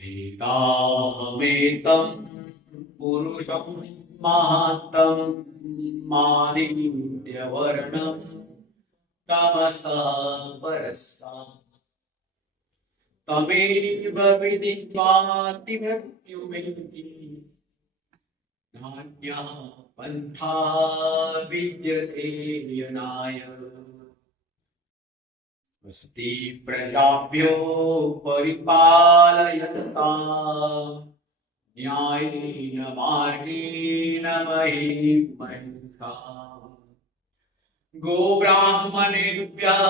वेदाहमेतं पुरुषं महान्तं मानित्यवर्णं तमसः परस्तात् तमेव विदित्वाति मृत्युमेति नान्यः पन्था विद्यते यनाय। स्वस्ति प्रजाभ्यो परिपालयन्ताम् न्यायेन मार्गेण महीं महिषाम्। गोब्राह्मणेभ्यः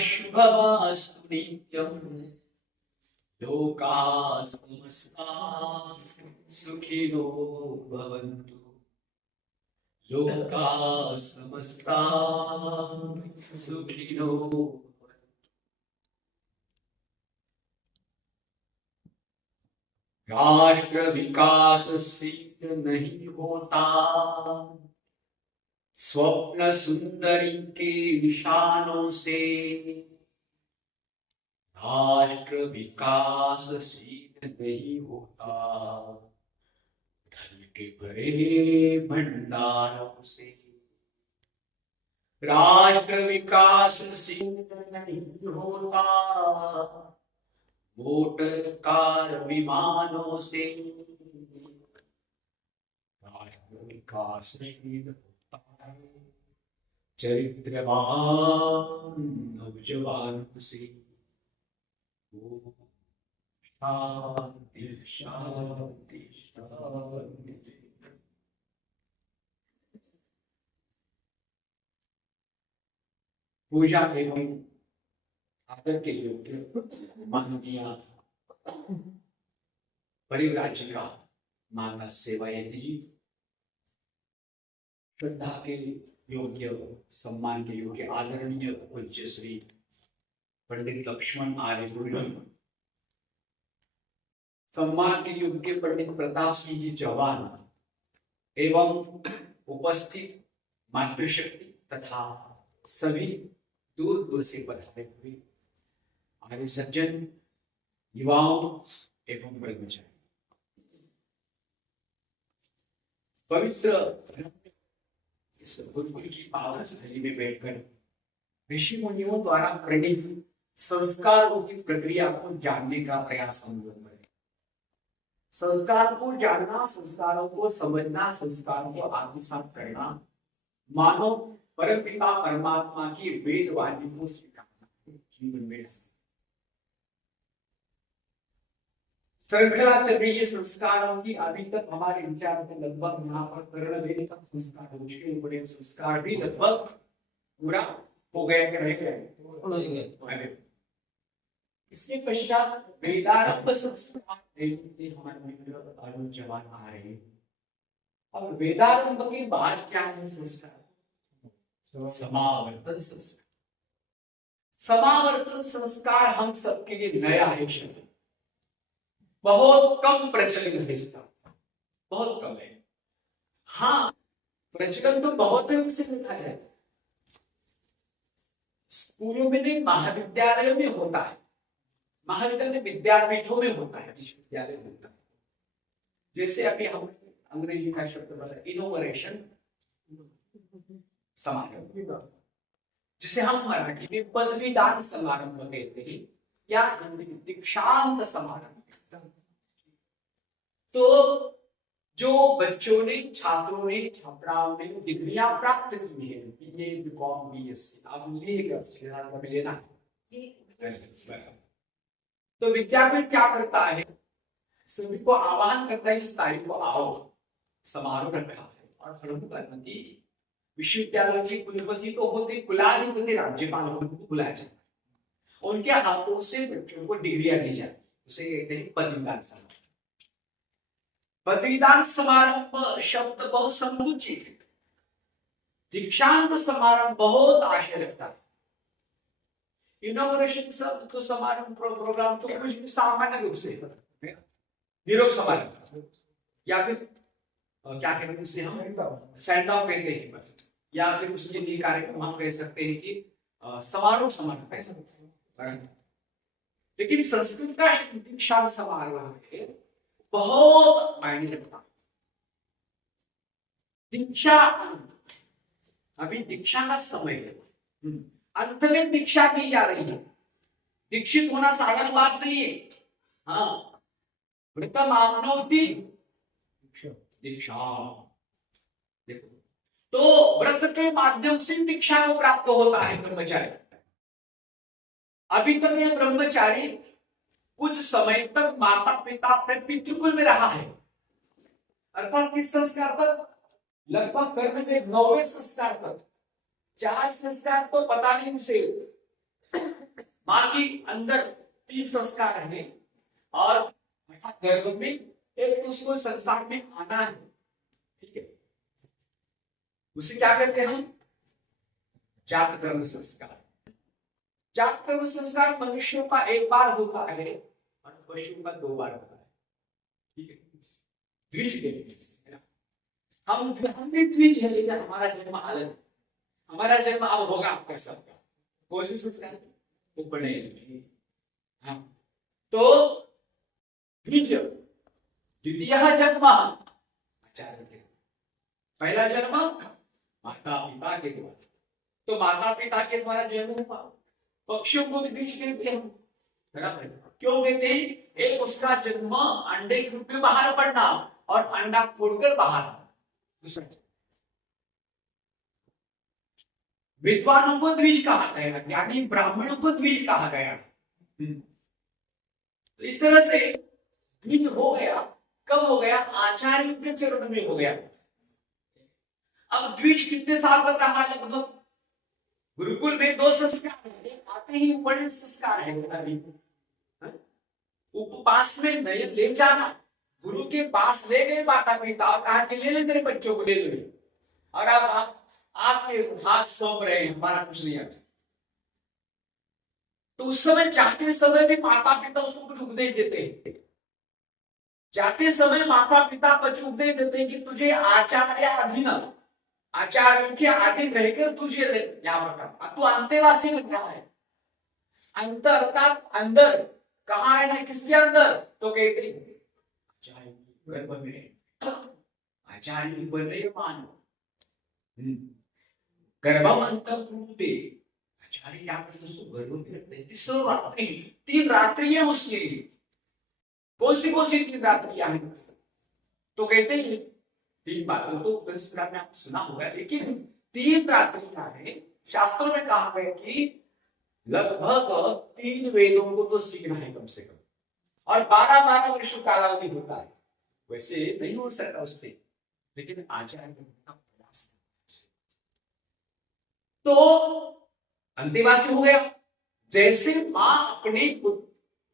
शुभमस्तु नित्यम्। लोकाः समस्ताः सुखिनो भवन्तु। लोकाः समस्ताः सुखिनो। राष्ट्र विकासशील नहीं होता स्वप्न सुंदरी के निशानों से। राष्ट्र विकासशील नहीं होता धन के भरे भंडारों से। राष्ट्र विकासशील नहीं होता मोटर कार विमानों से। राष्ट्र विकासशील होता है चरित्रवान नौजवान से। शांति शांति शांति। पूजा एवं आदर के योग्य माननीय परिव्राजिका माता सेवायती जी, श्रद्धा के योग्य सम्मान के योग्य आदरणीय पूज्य श्री पंडित लक्ष्मण आर्य गुरुजी, सम्मान के योग्य पंडित प्रताप सिंह जी चौहान एवं उपस्थित मातृशक्ति तथा सभी दूर दूर से पधारे हुए आर्य सज्जन युवाओं एवं ब्रह्मचारी, पवित्र इस गुरुकुल की पावन स्थली में बैठकर ऋषि मुनियों द्वारा प्रणीत संस्कारों की प्रक्रिया को जानने का प्रयास हम लोग करें। संस्कार को जानना, संस्कारों को समझना, संस्कारों को आत्मसात करना, मानो परमपिता परमात्मा की वेद वाणी को स्वीकारना जीवन में। श्रृंखला चल रही है संस्कारों की। अभी तक हमारे विचार में लगभग यहाँ पर कर्ण वेद तक संस्कार हो चुके, बड़े संस्कार भी लगभग पूरा हो गए कि रह गए। इसके पश्चात वेदारंभ संस्कार हमारे मित्र अरुण जवान आ रहे हैं। और वेदारंभ के बाद क्या है संस्कार? समावर्तन संस्कार। समावर्तन संस्कार हम सबके लिए नया है शब्द, बहुत कम प्रचलन है इसका, बहुत कम है। हाँ, प्रचलन तो बहुत है, उसे लिखा जाए स्कूलों में नहीं, महाविद्यालयों में होता है। महाविद्यालय विद्यापीठों में होता है, विश्वविद्यालय होता है। जैसे अभी हम अंग्रेजी का शब्द बोला इनोवेशन समारोह, जिसे हम मराठी में पदवीदान समारंभ कहते हैं या हिंदी में दीक्षांत समारंभ। तो जो बच्चों ने, छात्रों ने, छात्राओं ने डिग्रियां प्राप्त की है, बीए, बीकॉम, बीएससी, आप लेना तो विद्यापीठ क्या करता है? सभी को आह्वान करता है, इस तारीख को आओ, समारोह रखा है। और प्रमुख अतिथि विश्वविद्यालय के कुलपति तो होते, कुलाधिपति राज्यपाल उनको बुलाया जाता है, उनके हाथों से बच्चों को डिग्रियां दी जाती, उसे कहते हैं पदवीदान समारोह। पदवीदान समारंभ शब्द बहुत समुचित है। दीक्षांत समारंभ बहुत आशय लगता है। इनोग्रेशन शब्द तो समारंभ प्रोग्राम तो कुछ भी सामान्य रूप से निरोग समारंभ या फिर क्या कहते हैं उसे हम सेंड ऑफ कहते हैं बस, या फिर उसके लिए कार्यक्रम हम कह सकते हैं कि समारोह समारोह कह सकते हैं। लेकिन संस्कृत का दीक्षा समारोह है बहुत मायने रखता है। दीक्षा, अभी दीक्षा का समय है, अंत में दीक्षा दी जा रही है। दीक्षित होना साधारण बात नहीं है। हाँ, व्रतम आपनोति दीक्षा। देखो, तो व्रत के माध्यम से दीक्षा को प्राप्त होता है ब्रह्मचारी। अभी तक यह ब्रह्मचारी कुछ समय तक माता पिता अपने पितृकुल में रहा है, अर्थात किस संस्कार तक? लगभग कर्म में 9वें संस्कार तक। 4 संस्कार तो पता नहीं उसे, बाकी अंदर 3 संस्कार है और गर्भ में एक तो उसको संसार में आना है, ठीक है, उसे क्या कहते हैं? जात कर्म संस्कार। जात कर्म संस्कार मनुष्यों का एक बार होता है और पशुओं का 2 बार होता है, ठीक है। द्विज के हम भी द्विज है, लेकिन हमारा जन्म अलग है। हमारा जन्म अब होगा आपका सबका, कोशिश संस्कार ऊपर नहीं। हाँ, तो द्विज, द्वितीय जन्म आचार्य के, पहला जन्म माता पिता के द्वारा, तो माता पिता के द्वारा जन्म हुआ। पक्षियों को भी द्विज कहते हैं, बराबर? क्यों कहते हैं? एक उसका जन्म अंडे के रूप में बाहर पड़ना और अंडा फोड़कर बाहर। विद्वानों को द्विज कहा गया, ज्ञानी ब्राह्मणों को द्विज कहा गया। तो इस तरह से द्विज हो गया। कब हो गया? आचार्य के चरण में हो गया। अब द्विज कितने साल तक रहा? लगभग गुरुकुल में 2 संस्कार है, आते ही बड़े संस्कार है। अभी उपवास में नयन ले जाना, गुरु के पास ले गए माता पिता, कहा कि ले ले मेरे बच्चों को, ले ले, और अब आपके हाथ सौंप रहे हैं, हमारा कुछ नहीं आता। तो उस समय जाते समय भी माता पिता उसको कुछ उपदेश देते हैं। जाते समय माता पिता कुछ उपदेश देते हैं कि तुझे आचार्य अधीन, आचार्य के अधीन रहकर तुझे यहाँ पर तू अंतेवासी बन रहा है। अंतर अर्थात अंदर, कहाँ रहना है? किसके अंदर? तो कहते आचार्य गर्भ में, आचार्य बन रहे मानो गर्भम अंतर्भूते, आचार्य क्या करते हैं? गर्भ में रखते हैं। 3 रात्रियां उसकी। कौन सी 3 रात्रियां हैं? तो कहते हैं 3 बातों तो संस्कार में आपने सुना होगा, लेकिन 3 रात्रियां हैं। शास्त्रों में कहा गया कि लगभग 3 वेदों को तो सीखना है कम से कम, और 12-12 वर्ष कालावधि होता है। वैसे नहीं हो सकता उससे, लेकिन आचार्य का प्रयास। तो अंतिवासी हो गया। जैसे माँ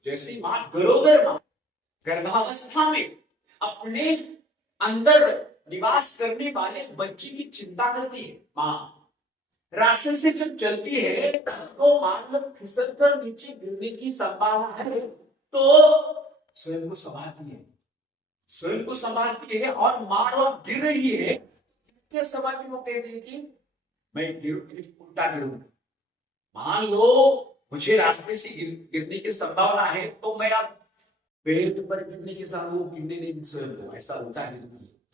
जैसे माँ गरोदर माँ गर्भावस्था में अपने अंदर निवास करने वाले बच्चे की चिंता करती है, माँ रास्ते से जब चलती है तो मान लो फिसल कर नीचे गिरने की संभावना है, तो स्वयं को संभालती है और मारो गिर रही है के समय भी वो कहती है कि मैं उल्टा गिरूंगा। मान लो मुझे रास्ते से गिरने की संभावना है, तो मैं अब पेट पर गिरने के साथ वो गिरने नहीं स्वयं को, ऐसा होता है।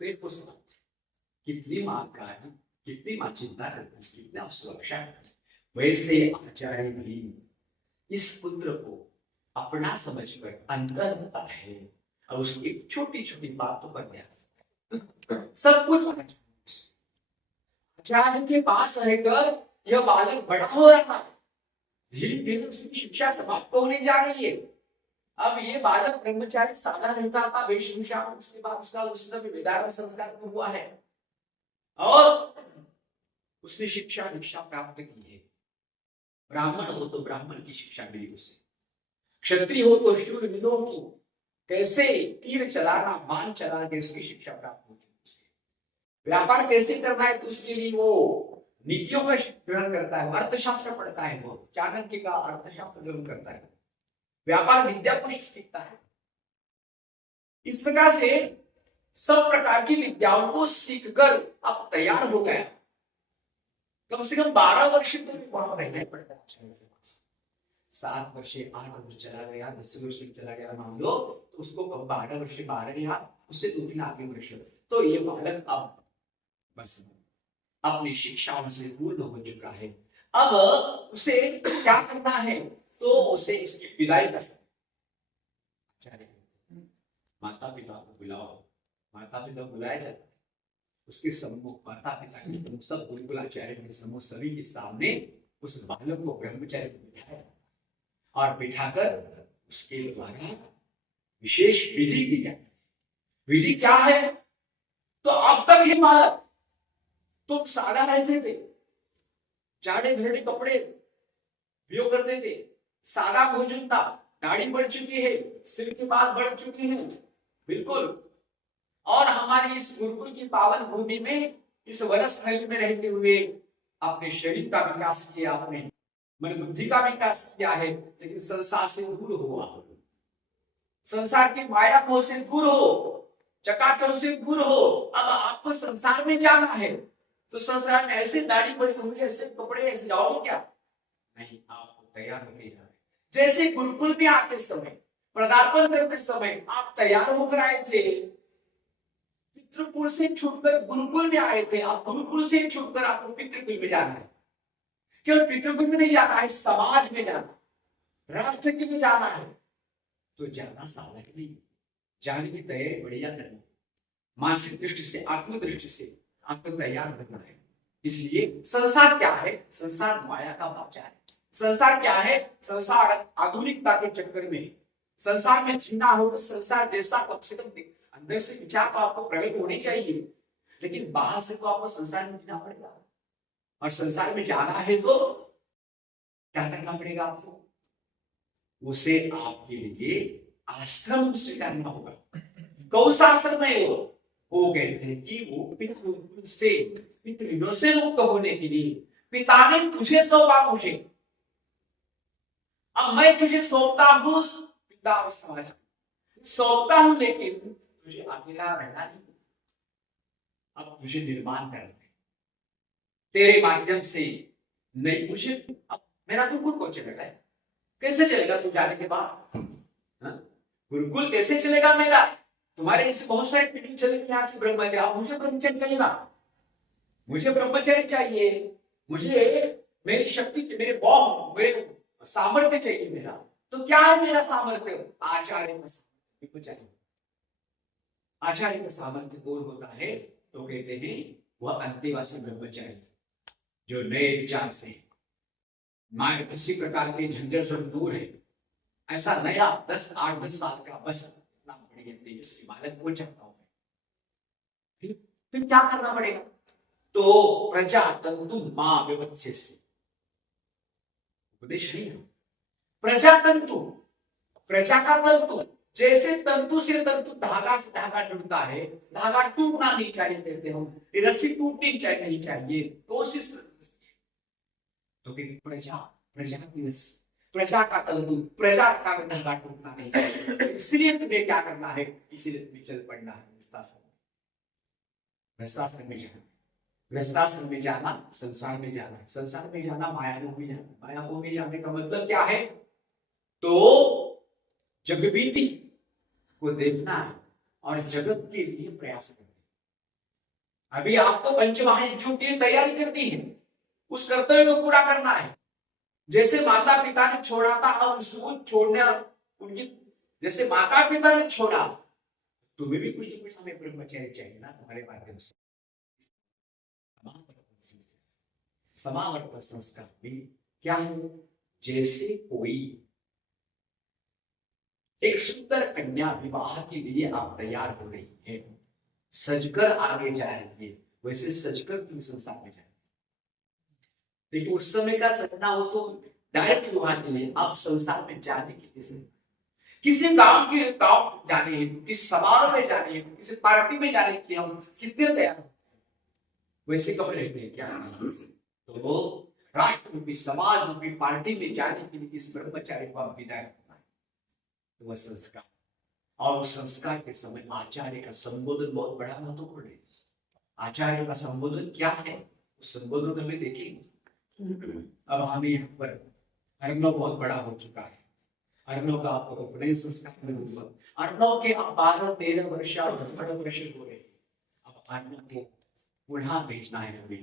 पेट को कितनी माँ का है, कितनी माँ चिंता करती है, कितना सुरक्षा है। वैसे आचार्य भी इस पुत्र को अपना समझकर अंतर होता है और उसकी छोटी छोटी बातों पर ध्यान, सब कुछ आचार्य के पास रहकर यह बालक बड़ा हो रहा है। धीरे धीरे उसकी शिक्षा समाप्त होने जा रही है। अब ये बालक ब्रह्मचारी सादा रहता था, वेशभूषा, उसके बाद उसका उस समय वेदांत संस्कार हुआ है और उसने शिक्षा दीक्षा प्राप्त की है। ब्राह्मण हो तो ब्राह्मण की शिक्षा मिली उसे, क्षत्रिय हो तो शूरवीरों की कैसे तीर चलाना, बाण चला के उसकी शिक्षा प्राप्त हो चुकी है। व्यापार कैसे करना है तो उसके लिए वो नीतियों का ग्रहण करता है, अर्थशास्त्र पढ़ता है, वो चाणक्य का अर्थशास्त्र ग्रहण करता है, व्यापार विद्या को सीखता है। इस प्रकार से सब प्रकार की विद्याओं को सीखकर अब तैयार हो गया। कम से कम 12 वर्ष तो वहां रहना ही पड़ता है। 7 वर्षे 8 वर्ष चला गया, 10 वर्ष चला गया मान लो, तो उसको 12 वर्षे 12 गया, उससे 2-3 आगे वर्ष, तो ये बालक अब बस अपनी शिक्षाओं से पूर्ण हो चुका है। अब उसे क्या करना है, तो उसे इसकी विदाई का समय, माता पिता को बुलाओ, माता पिता बुलाया जाता है, उसके सम्मुख माता पिता के सम्मुख सब गुरुकुलाचार्य के सम्मुख सभी के सामने उस बालक को ब्रह्मचारी को बिठाया जाता है और बिठाकर उसके द्वारा विशेष विधि की जाती है। विधि क्या है, तो अब तक ही बालक तुम सादा रहते थे, जाड़े भरड़े कपड़े उपयोग करते थे, सादा भोजन था, दाढ़ी बढ़ चुकी है, सिर के बाल बढ़ चुके हैं, बिल्कुल। और हमारी इस गुरुकुल की पावन भूमि में, इस वनस्थली में रहते हुए अपने शरीर का विकास किया, आपने मन बुद्धि का विकास किया है, लेकिन संसार से दूर हो, आप संसार की माया मोह से दूर हो, चकाचौंध से दूर हो। अब आपको संसार में जाना है, तो संसार में ऐसे दाढ़ी बड़ी हुई, ऐसे कपड़े ऐसे जाओगे क्या? नहीं, आपको तैयार होकर जाना है। जैसे गुरुकुल में आते समय, पदार्पण करते समय आप तैयार होकर आए थे, पितृकुल से छूटकर गुरुकुल में आए थे, आप गुरुकुल से छूटकर आपको पितृकुल में जाना है। केवल पितृकुल में नहीं जाना है, समाज में जाना, राष्ट्र के लिए जाना है। तो जाना साधक नहीं, जाने की तैयारी बढ़िया करना, मानसिक दृष्टि से, आत्मिक दृष्टि से आपको तैयार करना है। इसलिए संसार क्या है, संसार माया का बाजार है। संसार क्या है, संसार आधुनिकता के चक्कर में, संसार में जीना हो तो संसार जैसा कम से कम अंदर से विचार तो आपको प्रकट होने चाहिए, लेकिन बाहर से तो आपको संसार में जीना पड़ेगा। और संसार में जाना है तो क्या करना पड़ेगा आपको, उसे आपके लिए आश्रम स्वीकारना होगा। कौन सा आश्रम है वो कहते हैं कि वो पितृ से, पितृणों से मुक्त होने के लिए पिता ने तुझे सौंपा मुझे, अब मैं तुझे सौंपता हूं, पिता और समाज सौंपता हूं, लेकिन तुझे अकेला रहना नहीं, अब तुझे निर्माण करना है तेरे माध्यम से। नहीं, मुझे अब मेरा गुरुकुल कौन चलेगा, कैसे चलेगा तू जाने के बाद? गुरुकुल कैसे चलेगा मेरा? तुम्हारे जैसे बहुत सारे पीढ़ी चलेगी यहाँ से ब्रह्मचर्य, मुझे ब्रह्मचर्य चाहिए ना, मुझे ब्रह्मचर्य चाहिए, मुझे मेरी शक्ति, मेरे बॉम, मेरे सामर्थ्य चाहिए मेरा। तो क्या है मेरा सामर्थ्य? आचार्य का सामर्थ्य। आचार्य का सामर्थ्य कौन होता है, तो कहते हैं वह अंतेवासी ब्रह्मचारी, जो नए विचार से मार्ग किसी प्रकार के झंझट से दूर है, ऐसा नया 8-10 साल का बस तेजस्वी बालक हो जाता हो। फिर क्या करना पड़ेगा, तो प्रजा तंतु मां विवत्स्य से, उपदेश नहीं है, प्रजा तंतु, प्रजा का तंतु, जैसे तंतु से तंतु, धागा से धागा जुड़ता है, धागा टूटना नहीं चाहिए, कहते हम रस्सी टूटनी नहीं चाहिए, कोशिश। तो प्रजा, प्रजा की रस्सी, प्रजा का तंतु, प्रजा का धागा टूटना नहीं चाहिए, इसलिए तुम्हें क्या करना है, इसीलिए तुम्हें चल पड़ना है गृहस्थाश्रम में जाना, गृहस्थाश्रम में जाना, संसार में जाना, संसार में जाना, मायालोक में जाना। मायालोक में जाने का मतलब क्या है, तो जगबीती को देखना है और जगत के लिए प्रयास करना। अभी आपको पंचमहायज्ञों की तैयारी करनी है, उस कर्तव्य को पूरा करना है। जैसे माता पिता ने छोड़ा था, अब उसको छोड़ने उनकी, जैसे माता पिता ने छोड़ा, तुम्हें भी कुछ न कुछ हमें ब्रह्मचर्य चाहिए ना, तुम्हारे माध्यम से। समावर्तन संस्कार भी क्या है, जैसे कोई एक सुंदर कन्या विवाह के लिए आप तैयार हो रही है, सजकर आगे जा रही है, वैसे सजकर तुम संसार में जाए। लेकिन उस समय का सजना हो तो डायरेक्ट विवाह के लिए, आप संसार में जाने के लिए, किसी गांव जाने हेतु, किसी समारोह में जाने हेतु, किसी पार्टी में जाने के लिए हम कितने तैयार होते हैं, वैसे कब रहते हैं क्या? तो वो राष्ट्र रूपी, समाज रूपी पार्टी में जाने के लिए इस ब्रह्मचारी को विदाई करता है, तो वह संस्कार, और उस संस्कार के समय आचार्य का संबोधन बहुत बड़ा महत्वपूर्ण है। आचार्य का संबोधन क्या है, उस संबोधन हमें देखेंगे। अब हमें यहाँ पर अर्णव बहुत बड़ा हो चुका है। अर्णव का आपको अपने संस्कार में होगा। अर्णव के अब 12-13 वर्ष 18 वर्ष हो रहे हैं। अब अर्णव को पुनः भेजना है अभी।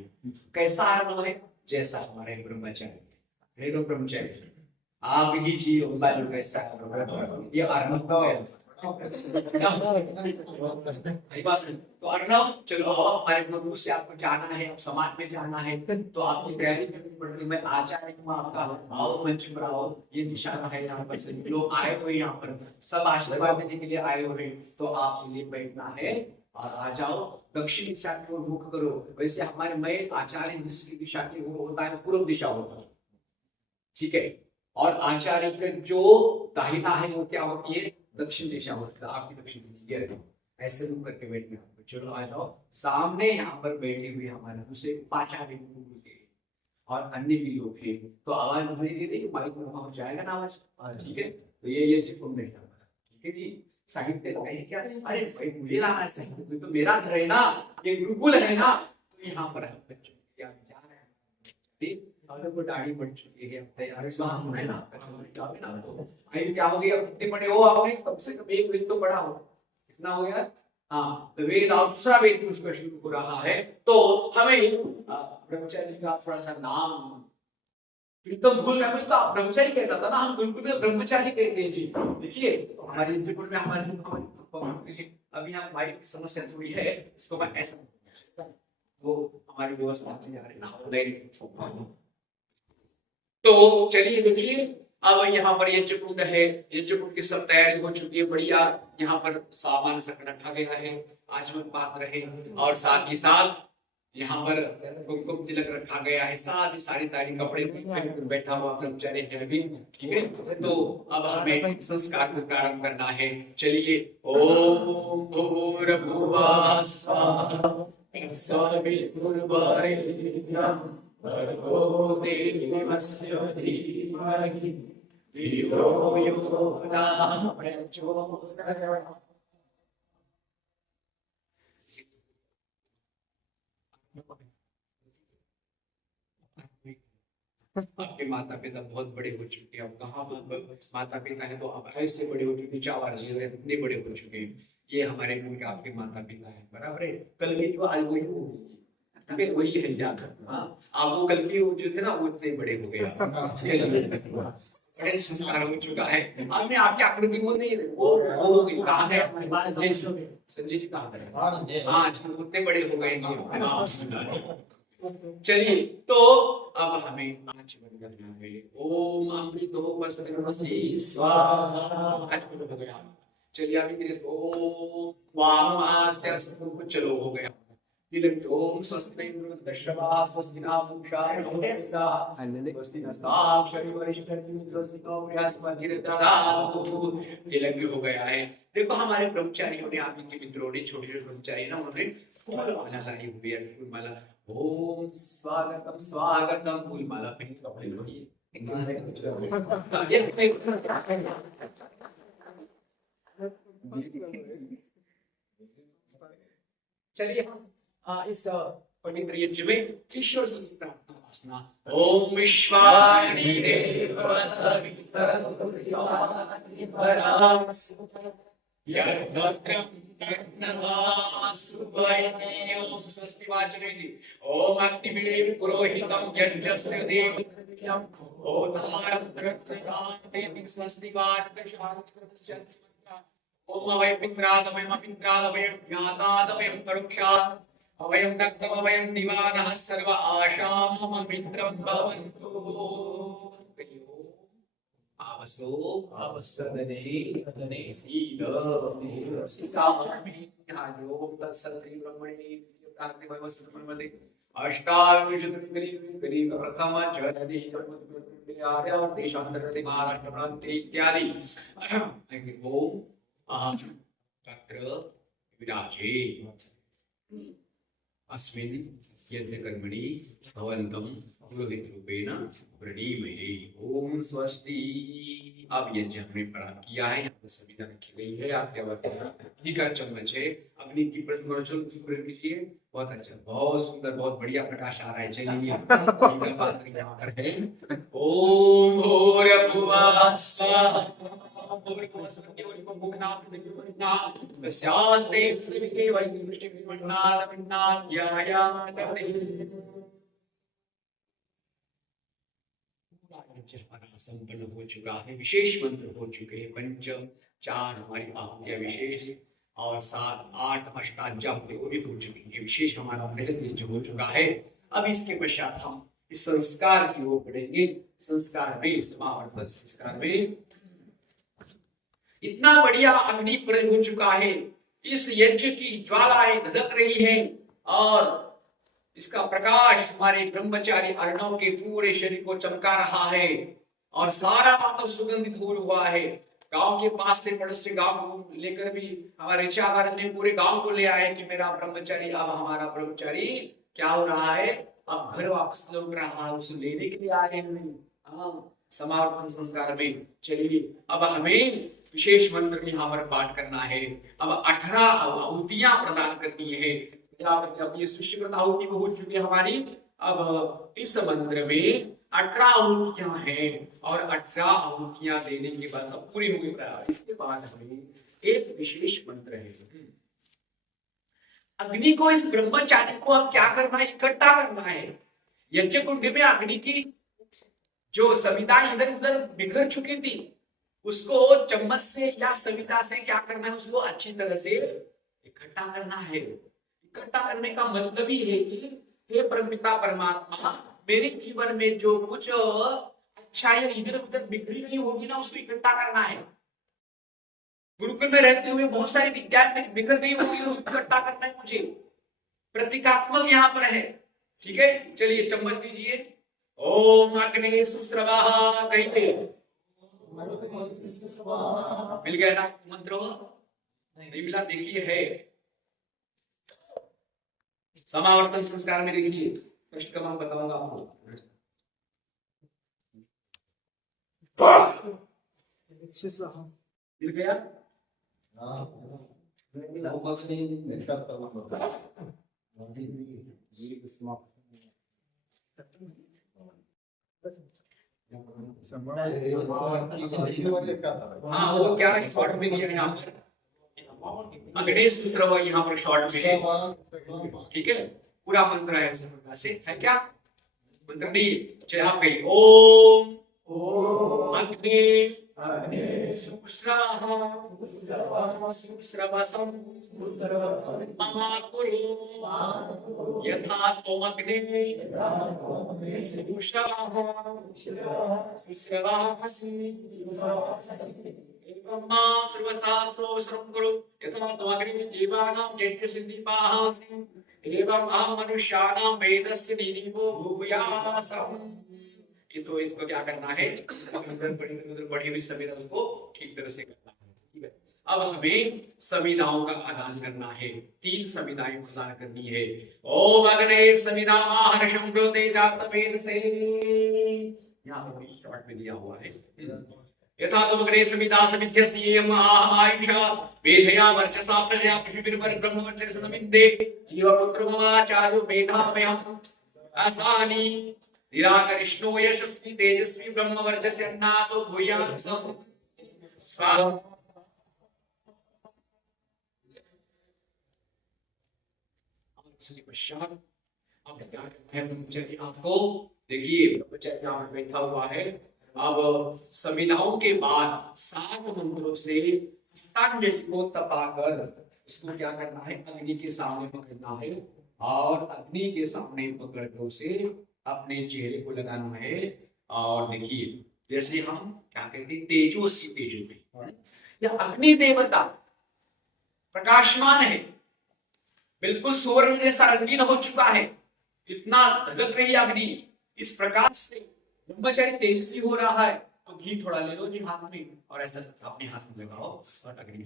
कैसा अर्णव है? जैसा हमारे ब्रह्मचारी ब्रह्मचारी आप ही जी कैसा ये अर्णव का है। तो अर्णव चलो हमारे गुरु से आपको जाना है, अब समाज में जाना है तो आपकी तैयारी करनी पड़ेगी। मैं आचार्य हूँ आपका, आओ मंच पर आओ, ये दिशा है यहाँ पर सभी लोग आए हुए, यहाँ पर सब आशीर्वाद देने के लिए आए हुए, तो आपके लिए बैठना है और आ जाओ। दक्षिण दिशा की ओर मुख करो। वैसे हमारे मैं आचार्य जिसकी दिशा की ओर होता है पूर्व दिशा होता है, ठीक है। और आचार्य का जो दाहिना है वो क्या होती है? दक्षिण दिशा होती है। आपकी दक्षिण दिशा ऐसे रुक करके बैठना। चलो आ जाओ। सामने यहाँ पर बैठे हुए हमारे दूसरे उपाचार्य और अन्य भी लोग हैं, तो आवाज मुझे दे देगी, माइक में पहुंच जाएगा ना आवाज, ठीक है। तो ये चिपक नहीं हमारा, ठीक है जी। साहित्य लगाए क्या? अरे भाई मुझे लाना है साहित्य, तो मेरा घर है ना, ये गुरुकुल है ना, तो यहाँ पर हम बच्चों क्या जा रहे हैं, अगर वो दाढ़ी बढ़ चुकी है, तैयार है ना, आई क्या हो गया? कितने बड़े हो आपने? कम से कम एक वेद तो पढ़ा हो, कितना हो गया? हाँ, तो वेद और दूसरा वेद उसका शुरू हो रहा है। तो हमें ब्रह्मचारी का थोड़ा सा नाम प्रीतम भूल गया, तो आप ब्रह्मचारी कहता था ना, हम गुरुकुल में ब्रह्मचारी कहते हैं जी। देखिए हमारे इंद्रपुर में हमारे अभी हम माइक की समस्या थोड़ी है, इसको मैं ऐसा वो हमारी व्यवस्था में जा रही ना। तो चलिए देखिए, अब यहाँ पर यज्ञ कुंड है, यज्ञ कुंड की सब तैयारी हो चुकी है, बढ़िया। यहाँ पर सामान सब रखा गया है, आचमन पात्र है, और साथ ही साथ यहाँ पर कुमकुम तिलक रखा गया है, साथ ही सारी तारी कपड़े बैठा हुआ कर्मचारी है भी, ठीक है। तो अब हमें संस्कार को प्रारंभ करना है। चलिए, ओम भूर्भुवः स्वः सवितुर्वरेण्यं भर्गो देवस्य धीमहि धियो यो नः प्रचोदयात्। आपके माता पिता बहुत बड़े हो चुके हैं, अब कहाँ माता पिता है, तो अब ऐसे बड़े हो चुके, 4 जी इतने बड़े हो चुके हैं। ये हमारे मुंह के आपके माता पिता है, बराबर है। कल की जो आज वही वही है जाकर, आप वो कल की जो थे ना वो इतने बड़े हो गए, बड़े संस्कार हो चुका है। आपने आपकी आकृति वो नहीं, वो कहाँ है संजय जी, कहाँ है? हाँ, उतने बड़े हो गए। चलिए, तो अब हमें आचमन करना है। ओम अमृतोपस्थितमसि स्वाहा। आचमन हो गया। चलिए अभी धीरे ओम वामास्य चलो हो गया। ओम स्वस्ति न दशवा स्वस्ति न पूषा स्वस्ति नस्ताक्षरी वरिष्ठति स्वस्ति नो बृहस्पतिर्दधातु। तिलक भी हो गया है। देखो हमारे ब्रह्मचारियों ने, आप इनके मित्रों ने, छोटे छोटे ब्रह्मचारी ना, उन्होंने फूलमाला लाई हुई है, फूलमाला। ओम स्वागतम स्वागतम, फूलमाला पहन कपड़े लोगे। चलिए हम इस पवित्र यज्ञ में ईश्वर से प्रार्थना वासना। ओम विश्वानि देव सविता ओम स्वस्ति वाचनेति ओम अग्निमिळे पुरोहितं यज्ञस्य देवं ओतारं प्रत्यक्षान्तेति स्वस्ति वाचकशान्तिर्स्य ओम अवयं पित्रादवयं अपित्रादवयं ज्ञातादवयं परोक्षात् अवयं रक्तमवयं दिवानः सर्व आशां मम मित्रं भवन्तु। आवसो आवसदने सदने सीद सीतामि ध्यायो तत्सत्रि ब्रह्मणि प्राप्तिमय सुमनमते अष्टाविंशतिकरी प्रथम चरति आर्या देशांतरति महाराष्ट्र प्रांत इत्यादि। ओम अहं तत्र विराजे। अस्मिन् यज्ञकर्मणि भवन्तं पुरोहित रूपेण प्रणीमहे। ओम स्वस्ति। अब यज्ञ हमने पढ़ा किया है, यहाँ पर संविधा रखी गई है, आपके घी का चम्मच है, अग्नि की प्रतिमा कीजिए। बहुत अच्छा, बहुत सुंदर, बहुत बढ़िया प्रकाश आ रहा है। चलिए यहाँ पर है। ओम भूर्भुवः स्वः संपन्न हो चुका है। विशेष मंत्र हो चुके हैं, पंच चार हमारी आहुतियां विशेष और 7 8 अष्टाध्याय वो भी हो चुकी है। विशेष हमारा प्रयत्न हो चुका है। अब इसके पश्चात हम इस संस्कार की ओर बढ़ेंगे। संस्कार में, समावर्तन संस्कार में इतना बढ़िया अग्नि प्रज्वलित हो चुका है, इस यज्ञ की ज्वालाएं धधक रही है और इसका प्रकाश हमारे ब्रह्मचारी अर्णव के पूरे शरीर को चमका रहा है और सारा तो सुगंधित हुआ है। गांव के पास से पड़ोसी गांव को लेकर भी हमारे ऋषाकार ने पूरे गांव को ले आए कि मेरा ब्रह्मचारी, अब हमारा ब्रह्मचारी क्या हो रहा है, अब घर वापस लौट रहा है, उसे लेने के लिए आ गए हैं समापन संस्कार में। चलिए अब हमें विशेष मंत्र यहाँ पर पाठ करना है। अब 18 आहुतियां प्रदान करनी है। अब ये सृष्टिकृत आहुति हो चुकी है हमारी। अब इस मंत्र में 18 आहुतियां हैं और 18 आहुतियां देने के बाद सब पूरी हो गई। इसके बाद हमें एक विशेष मंत्र है। अग्नि को, इस ब्रह्मचारी को अब क्या करना है, इकट्ठा करना है। यज्ञ कुंड में अग्नि की जो सविता इधर उधर बिखर चुकी थी, उसको चम्मच से या सविता से क्या करना है, उसको अच्छी तरह से इकट्ठा करना है। इकट्ठा करने का मतलब ही है कि हे परमपिता परमात्मा, मेरे जीवन में जो कुछ अच्छाई इधर उधर बिखरी नहीं होगी ना, उसको इकट्ठा करना है। गुरुकुल में रहते हुए बहुत सारी विद्या बिखर गई होगी, उसको इकट्ठा करना है मुझे। प्रतीकात्मक यहाँ पर है। ठीक है, चलिए चम्मच दीजिए। ओम अग्नि सुस्रवाः, कहिए। मिल गया ना मंत्र? नहीं मिला? देखिए है समावर्तन संस्कार में, देखिए प्रश्न क्रमांक बताऊंगा आपको। मिल गया? हाँ, वो क्या शॉर्ट में दिया है यहाँ पर, अग्नि सुस्रव यहाँ पर शॉर्ट में है। ठीक है, पूरा मंत्र है इस प्रकार से, है क्या? मंत्र नहीं, चाहे आप कहिए ओम अग्नि सुस्रवः सुस्रवसं महाकुरु यथा त्वमग्नि सुस्रवः सुस्रवसि ब्रह्मा सर्वशास्त्रोऽवसरं कुरु यथा त्वमग्नि जीवानां यज्ञसिद्धिपाः एवं अहं मनुष्याणां वेदस्य निधिपो भूयासम्। तो इसको क्या करना है, बढ़ी हुई संविधा उसको ठीक तरह से करना है। ठीक है, अब हमें संविधाओं का आदान करना है। 3 संविधाएं प्रदान करनी है। ओम अग्ने संविधा महर्षं प्रोते जातवेद से, यहाँ पर शॉर्ट में दिया हुआ है। यथा तुमग्रे संविधा समिध्यस्येम आयुषा वेदया वर्चसा प्रजया पशुभिर्वर ब्रह्मवर्चस समिद्धे जीवपुत्रमाचार्यो मेधामयम् आसानी निराकरिष्णो यशस्वी तेजस्वी ब्रह्मवर्चस्य अन्नातो भूयासम् स्वाहा। पश्चात अब क्या करना है ब्रह्मचारी आपको, देखिए ब्रह्मचारी यहाँ पर बैठा हुआ है। अब संविधाओं के बाद 7 मंत्रों से हस्तांजलि को तपाकर उसको क्या करना है, अग्नि के सामने पकड़ना है और अग्नि के सामने पकड़ कर उसे अपने चेहरे को लगाना है। और देखिए जैसे हम क्या कहते हैं, तेजस्वी तेजस्वी, या अग्नि देवता प्रकाशमान है, बिल्कुल सूर्य जैसा रंगीन हो चुका है, इतना धधक रही अग्नि। इस प्रकार से ब्रह्मचारी तेजस्वी हो रहा है। तो घी थोड़ा ले लो जी हाथ में और ऐसा अपने हाथ में लगाओ और अग्नि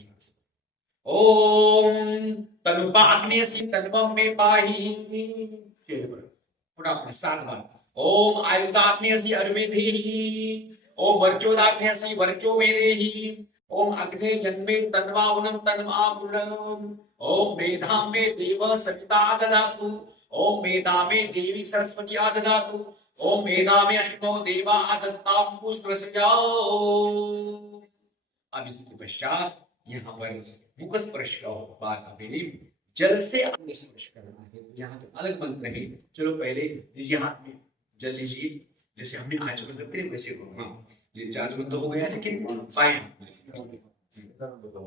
ओम तनुपाग्नेयसी तन्वं मे पाहि। थोड़ा अपने साथ बार। ओम आयुधाग्नेयसी अरुमेधेहि। ओम वर्चोदाग्नेयसी वर्चो मे देहि। ओम अग्ने जन्मे तन्वाउनं तन्वापुरम्। ओम मेधां मे देव सविता ददातु। ओम मेधा मे देवी सरस्वती ददातु। ओम मेधा मे अश्वो देवा दत्तां पुष्पसजाओ। अब इसके पश्चात यहाँ पर मुख स्पर्श का बात हमें जल से अंग स्पर्श करना है। यहाँ तो अलग मंत्र है। चलो पहले लीजिए हाथ में जल लीजिए, जैसे हमने आज करते हैं वैसे करो। हाँ ये जादू तो हो गया, लेकिन पाए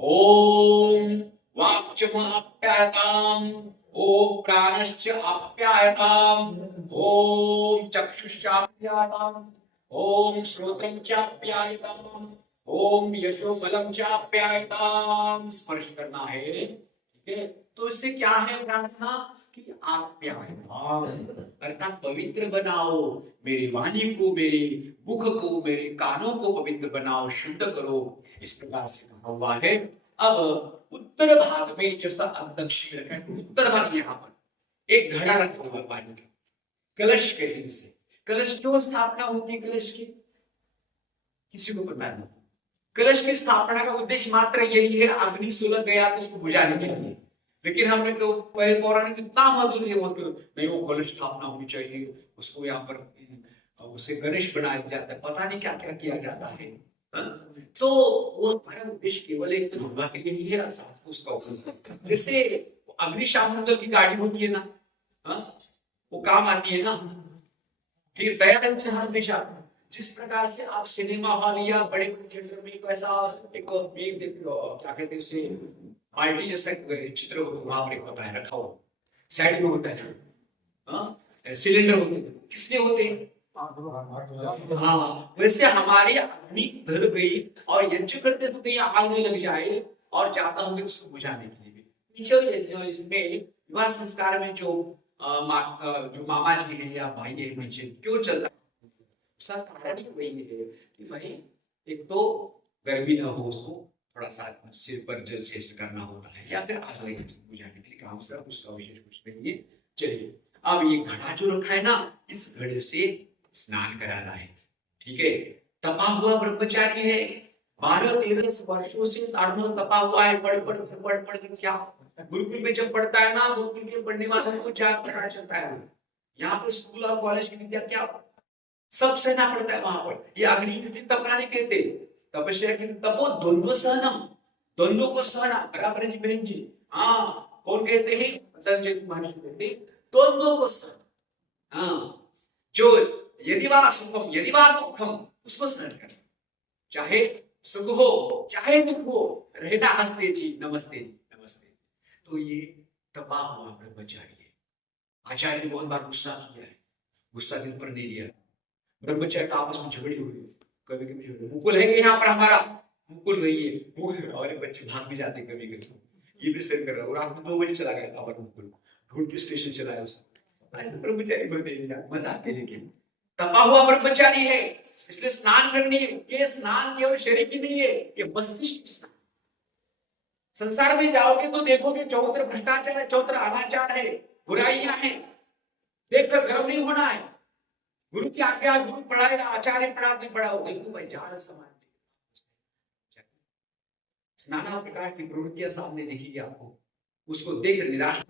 ओम वाक्चम आप्यायताम। ओम प्राणश्च आप्यायताम। ओम चक्षुश्च आप्यायताम। ओम श्रोत्रं च आप्यायताम। ओम यशो बलम चाप्यायताम। स्पर्श करना है, ठीक है। तो इससे क्या है प्रार्थना कि आप्यायताम अर्थात पवित्र बनाओ मेरी वाणी को, मेरे मुख को, मेरे कानों को पवित्र बनाओ, शुद्ध करो, इस प्रकार से कहा हुआ है। अब उत्तर भाग में जैसा अब दक्षिण रखा है, उत्तर भाग यहाँ पर एक घड़ा रखा हुआ पानी का, कलश के से। कलश क्यों स्थापना होती है कलश की, किसी को पता नहीं। कलश की स्थापना का उद्देश्य मात्र यही है, अग्नि सुलग गया तो उसको बुझाने के लिए। लेकिन हमने तो पौराणिक इतना मधुर नहीं, वो कलश स्थापना होनी चाहिए, उसको यहाँ पर उसे गणेश बनाया जाता है, पता नहीं क्या क्या किया जाता है। तो वो हमारा उद्देश्य केवल एक दुर्गा के लिए ही है, उसका जैसे अग्निशामक की गाड़ी होती है ना, वो काम आती है ना, फिर तैयार रहती है हमेशा। जिस प्रकार से आप सिनेमा हॉल या बड़े बड़े थिएटर में कैसा एक क्या कहते हैं उसे, आईटी जैसा चित्र वहां पर होता है, रखा हुआ साइड में होता है, सिलेंडर होते हैं, किसने होते हैं, हाँ। वैसे हमारी अग्नि धर गई और यज्ञ करते तो कहीं आग नहीं लग जाए और जाता होंगे उसको बुझाने के लिए। पीछे इसमें विवाह संस्कार में जो मामा जी है या भाई है नीचे क्यों चल रहा है, उसका कारण ही वही है कि भाई एक तो गर्मी ना हो, उसको थोड़ा सा सिर पर जल सेच करना होता है, या फिर आग बुझाने के लिए काम से उसका विशेष कुछ नहीं है। चलिए अब ये घड़ा जो रखा है ना, इस घड़े से स्नान कराना है, ठीक है। तपा हुआ ब्रह्मचारी है, 12-13 वर्षों से तपा हुआ है, पढ़ क्या गुरुकुल में जब पढ़ता है ना, गुरुकुल के पढ़ने वालों को क्या पता चलता है, यहाँ पर स्कूल और कॉलेज की विद्या क्या सब सहना पड़ता है वहां पर। ये अग्नि तपना नहीं कहते, तपस्या की तपो द्वंद्व सहनम, द्वंद्व को सहना बराबर है जी बहन जी। हाँ कौन कहते हैं, महर्षि कहते द्वंद्व को सहना। हाँ जो यदि वा सुखम यदि वा दुखम उसको सहन करना, चाहे सुख हो चाहे दुख हो, रहना हंसते जी नमस्ते जी नमस्ते। तो ये तपा हुआ ब्रह्मचारी है। आचार्य ने बहुत बार गुस्सा किया है, गुस्सा दिल पर नहीं लिया। ब्रह्मचारी का आपस में झगड़ी हुई, कभी कभी झगड़ी। मुकुल है कि यहाँ पर हमारा मुकुल नहीं है, हमारे बच्चे भाग भी जाते कभी कभी, ये भी सर कर रहा है। रात में 2 बजे चला गया था पर मुकुल, ढूंढ के स्टेशन चलाया उसने। ब्रह्मचारी बोलते मजा आते, लेकिन तपा हुआ ब्रह्मचारी है, इसलिए स्नान करनी है। ये स्नान केवल शरीर की नहीं है, ये मस्तिष्क की स्नान। संसार में जाओगे तो देखोगे चौत्र भ्रष्टाचार है, चौत्र अनाचार है, बुराइयां हैं, देखकर गर्व नहीं होना है। गुरु की आज्ञा, गुरु पढ़ाएगा, आचार्य पढ़ाते पढ़ाओ, देखो भाई झाड़ समान नाना प्रकार की प्रवृत्तियां सामने दिखेगी आपको, उसको देख निराश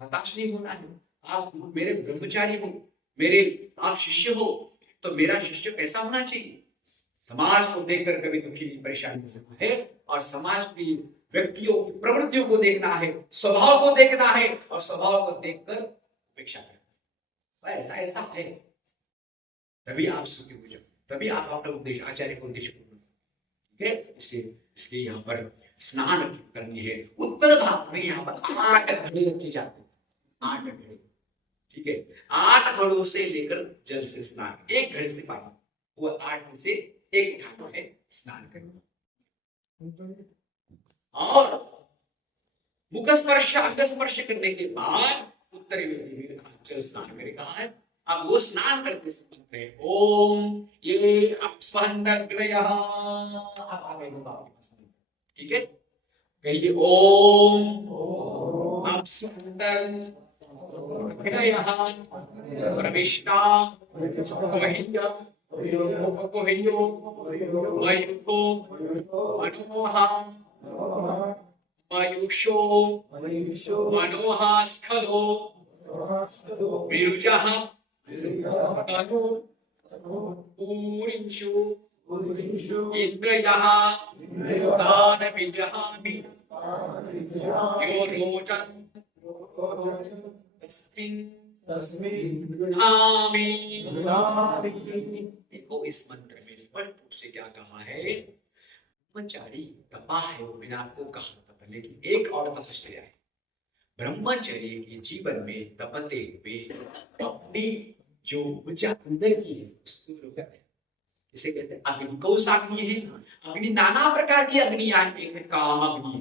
हताश नहीं होना है। आप मेरे ब्रह्मचारी हो, मेरे आप शिष्य हो, तो मेरा शिष्य कैसा होना चाहिए, समाज को देखकर कभी दुखी परेशानी होना है, और समाज की व्यक्तियों की प्रवृत्तियों को देखना है, स्वभाव को देखना है, और स्वभाव को देखकर अपेक्षा करना, ऐसा ऐसा है, तभी आप सुखी हो जाओ, तभी आप अपना उद्देश्य आचार्य का उद्देश्य पूर्ण, ठीक है। इसके यहाँ पर स्नान करनी है। उत्तर भाग में यहाँ पर 8 घड़े रखे जाते हैं, 8 घड़े, ठीक है। 8 घड़ों से लेकर जल से स्नान, एक घड़े से पानी, वो 8 में से एक उठाना है, स्नान करना। और मुख स्पर्श अंग स्पर्श करने के बाद उत्तरी में जल स्नान करे, कहा है। अब वो स्नान करते समय ओम ये अपस्पंदग्रयः, ठीक है। कहिए ओम अपसुंदर प्रविष्टा वहिया उपगोह्यो मयूखो मनोहा मयूषो मनोहा स्खलो विरुजः तनु पूरिंशु इंद्रियः तान विजहामि यो रोचन देखो इस मंत्र में स्पष्ट रूप से क्या कहा है, ब्रह्मचारी तपा है वो, मैंने आपको कहा था, लेकिन एक और तपस्या है। ब्रह्मचर्य के जीवन में तपते हुए अपनी जो ऊर्जा अंदर की है उसको रोका है। इसे कहते हैं अग्नि। कौन सा अग्नि है? अग्नि नाना प्रकार की अग्नि आती है। काम अग्नि,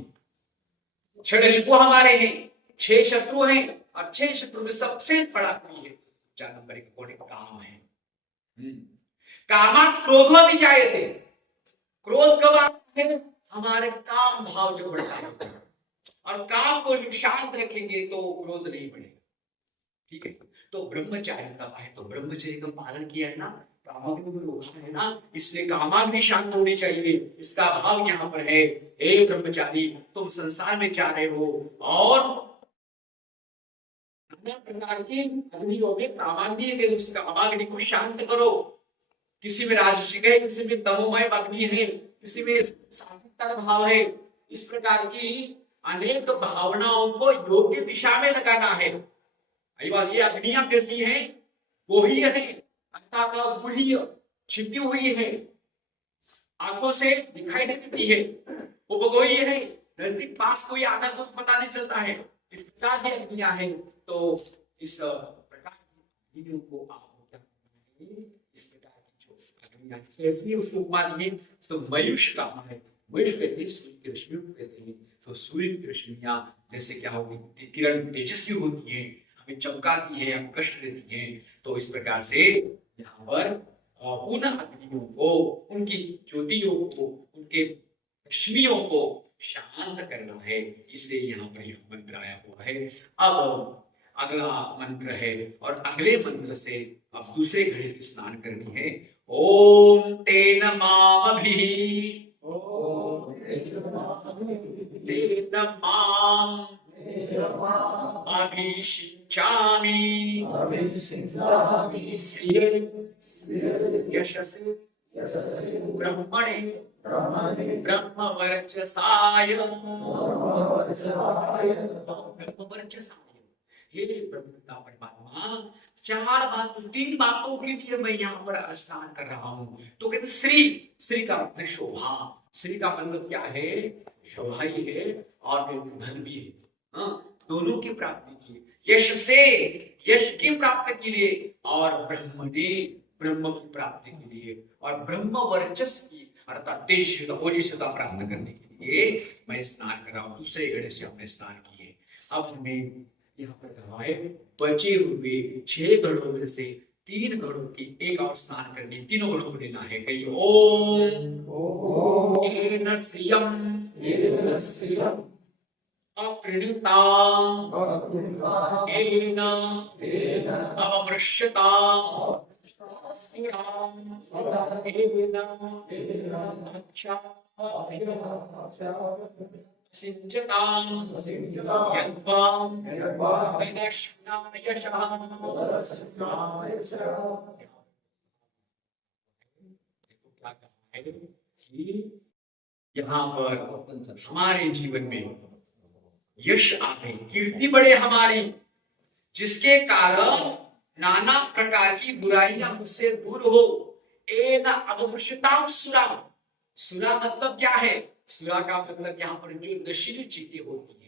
छह रिपु हमारे हैं, 6 शत्रु हैं, और 6 शत्रु में सबसे बड़ा अग्नि है 4 नंबर एक कोण काम है। कामा क्रोध भी जायते, क्रोध कब आता है? हमारे काम भाव जो बढ़ता है, और काम को शांत रखेंगे तो क्रोध नहीं बढ़ेगा। ठीक है, तो ब्रह्मचारी तब है, तो ब्रह्मचर्य का पालन किया है ना, कामाग्नि को रोका है ना, इसलिए कामाग्नि शांत होनी चाहिए। इसका भाव यहाँ पर है, हे ब्रह्मचारी तुम संसार में जा रहे हो और नाना प्रकार की अग्नियों में कामाग्नि है, उस कामाग्नि को शांत करो। किसी में राजसिक है, किसी में तमोमय अग्नि है, किसी में सात्विकता भाव है। इस प्रकार की अनेक भावनाओं को योग्य दिशा में लगाना है। ये अग्नियां कैसी हैं? गोही है, अर्थात गुह्य छिपी हुई है, आंखों से दिखाई नहीं देती है। उपगोही है, नजदीक पास कोई आता तो पता नहीं चलता है। इस प्रकार की अग्नियां हैं। तो इस प्रकार की अग्नियों को आप इस प्रकार की जो अग्नियां कैसी उसको उपमा दिए, तो मयुष का है, मयुष कहते हैं सूर्य की रश्मियों को कहते हैं। तो सूर्य की रश्मियां जैसे क्या होगी, किरण तेजस्वी होती है, हमें चमकाती है, हमें कष्ट देती है। तो इस प्रकार से यहाँ पर उन अग्नियों को, उनकी ज्योतियों को, उनके रश्मियों को शांत करना है, इसलिए यहाँ पर यह मंत्र आया हुआ है। अब अगला मंत्र है, और अगले मंत्र से अब दूसरे घड़े की स्नान करनी है। ओम तेन मामभिः तेन माम अभिषिञ्चामि श्रिये यशसे ब्रह्मणे ब्रह्मवर्चसाय। हे ब्रह्मपिता परमात्मा, 4 बातों 3 बातों के लिए मैं यहाँ पर स्नान कर रहा हूँ। तो कहते श्री, श्री का मतलब शोभा। श्री का मतलब क्या है? शोभा ही है और धन भी है। दोनों की प्राप्ति की, यश से यश की प्राप्ति के लिए, और ब्रह्मणे ब्रह्म की प्राप्ति के लिए, और ब्रह्म वर्चस की अर्थात तेज ओजस्वता प्राप्त करने के लिए मैं स्नान कर रहा हूँ। दूसरे घड़े से हमने स्नान किए। अब हमें यहाँ पर कहा है बचे हुए 6 घड़ों में से 3 घड़ों की एक और स्नान करनी, तीनों घड़ों को लेना है। कहीं ओम येन श्रियम् अप्रणीताम् येन अवमृश्यताम् सिंचताम् यद्वां वैदर्शनाय शः। यहाँ पर हमारे जीवन में यश आए, कीर्ति बढ़े हमारी, जिसके कारण नाना प्रकार की बुराइयां मुझसे दूर हो। एन अवमृश्यताम् सुरा, सुरा मतलब क्या है? सुरा का मतलब यहाँ पर जो नशीली चीजें होती है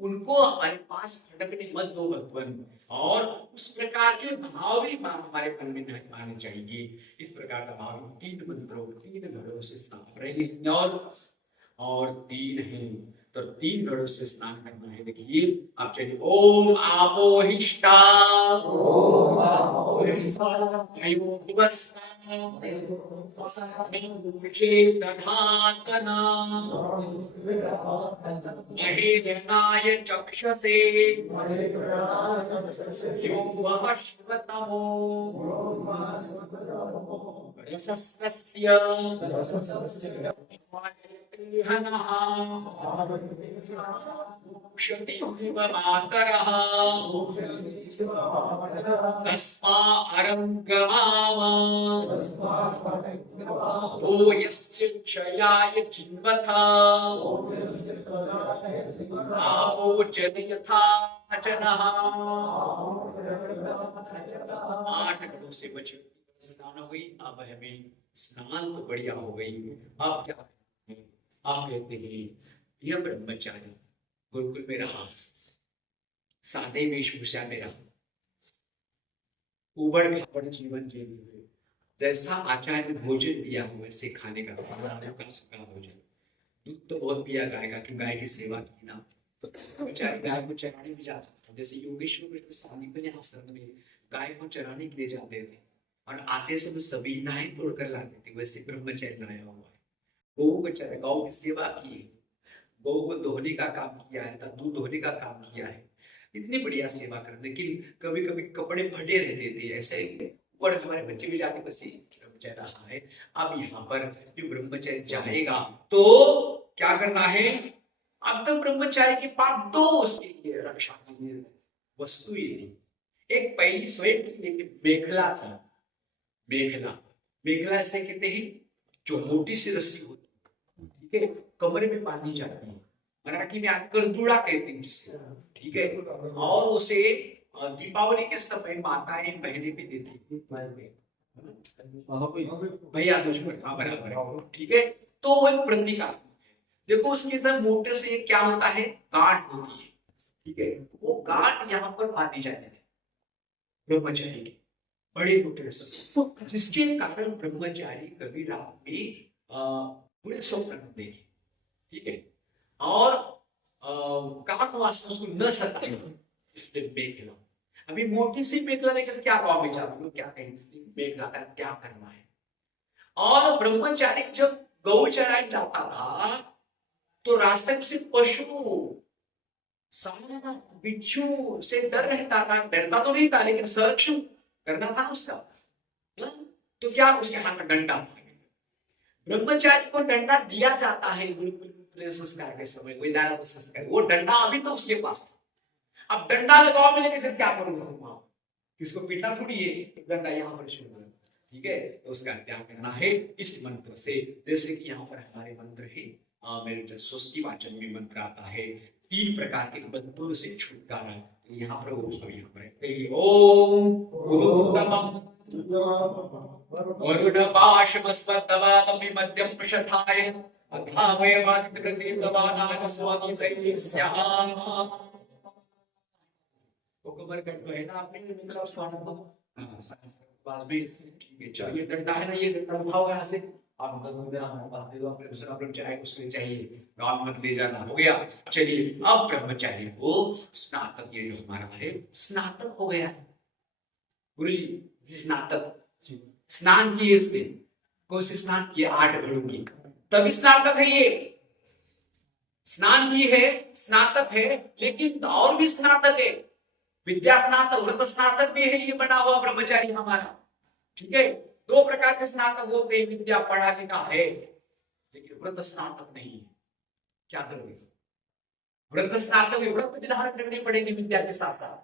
उनको हमारे पास भटकने मत दो भगवान, और उस प्रकार के भाव भी हमारे मन में नहीं आने चाहिए। इस प्रकार का भाव 3 मंत्रों 3 घड़ों से साफ रहेंगे, और 3 है तो 3 घड़ों से स्नान करना है। देखिए आप चलिए ओम आपोहिष्टा दधातना महेन्द्रनाय चक्षसे यो वः श्वतमो रसस्तस्य हनः उषति इव मातरः तस्मा अरङ्गमाम ओ यस्य क्षयाय जीवथा आपो जनयथा जनः। 8 घड़ों से बचे स्नान हो गई, अब हमें स्नान तो बढ़िया हो गई। अब क्या आप कहते हैं यह ब्रह्मचारी गुरुकुल में रहा, सादे वेशभूषा में रहा, उबड़ खाबड़ जीवन जी हुए, जैसा आचार्य ने भोजन दिया हो वैसे खाने का सूखा भोजन। दूध तो बहुत पिया गाय का, क्यों गाय की सेवा की ना, तो बेचारे गाय को चराने भी जाता था। जैसे योगेश्वर कृष्ण सानिध्य आश्रम में गाय को चराने के लिए जाते थे और आते समय सभी नाएं तोड़कर लाते थे, वैसे ब्रह्मचर्य लाया हुआ है। गौ को चरा, गौ की सेवा की है, गौ को दोहने का काम किया है, दूध दोहने का काम किया है, इतनी बढ़िया सेवा कर। लेकिन कभी कभी कपड़े फटे रहते थे, ऐसे और हमारे बच्चे भी जाते बच्चे ब्रह्मचर्य रहा है। अब यहाँ पर जो ब्रह्मचर्य जाएगा तो क्या करना है, अब तक ब्रह्मचारी के पास 2 उसके लिए रक्षा के लिए वस्तु ही थी। एक पहली स्वयं की मेखला थी। मेखला ऐसे कहते हैं जो मोटी सी रस्सी होती है, ठीक है, कमरे में बांधी जाती है, मराठी में आप करदुड़ा कहते हैं जिसे, ठीक है, और उसे दीपावली के समय माताएं पहने भी देती भैया दुश्मन, हाँ बराबर, ठीक है। तो वो एक प्रतीक है। देखो उसके साथ मोटे से क्या होता है, गांठ होती है, ठीक है, वो गांठ यहाँ पर बांधी जाती है ब्रह्मचारी की, बड़े मोटे से, जिसके कारण ब्रह्मचारी कभी रात में बुरे स्वप्न देखे, ठीक है, और काम वासना उसको न सताए, इसलिए मेखला। अभी मोटी सी मेखला लेकर क्या गाँव में जाओगे, क्या कहेंगे मेखला का क्या करना है। और ब्रह्मचारी जब गौ चराने जाता था तो रास्ते में से पशु, सांप, बिच्छू से डर रहता था, डरता तो नहीं था लेकिन संरक्षण करना था उसका। तो क्या उसके हाथ में डंडा था। ब्रह्मचारी को डंडा दिया जाता है गुरुकुल संस्कार के समय, विद्यारंभ संस्कार, वो डंडा अभी तो उसके पास था। अब डंडा लगाओ में लेके फिर क्या करूंगा, किसको पीटना थोड़ी है, डंडा यहाँ पर शुरू, ठीक है। तो उसका त्याग करना है इस मंत्र से। जैसे कि यहाँ पर हमारे मंत्र है, मेरे स्वस्ति वाचन में मंत्र आता है, 3 प्रकार के बंधुओं से छुटकारा। यहाँ पर ओम वरुणपाशमस्वर्तवादमि मध्यम प्रशथाय अथावयवादितकृतिर्दवानाय स्वादितैस्याः। कमर कट है ना आपने मतलब स्वागत पास भी, ठीक है। चलिए डंडा है ना, ये डंडा उठाओ यहाँ से, आप दूसरा लोग चाहे उसके चाहिए गांव मत ले जाना, हो गया। चलिए अब ब्रह्मचारी को स्नातक, ये जो हमारा है स्नातक हो गया गुरुजी, स्नातक स्नान किए इसने, कौन से स्नान किए, 8 घड़ों की, तभी स्नातक है ये, स्नान की है, स्नातक है। लेकिन और भी स्नातक है, विद्या स्नातक, व्रत स्नातक भी है ये बना हुआ ब्रह्मचारी हमारा, ठीक है। 2 प्रकार के स्नातक होते हैं, विद्या पढ़ाने का है लेकिन व्रत स्नातक नहीं है। क्या करोगे, व्रत स्नातक में व्रत विधान करने पड़ेंगे विद्या के साथ साथ।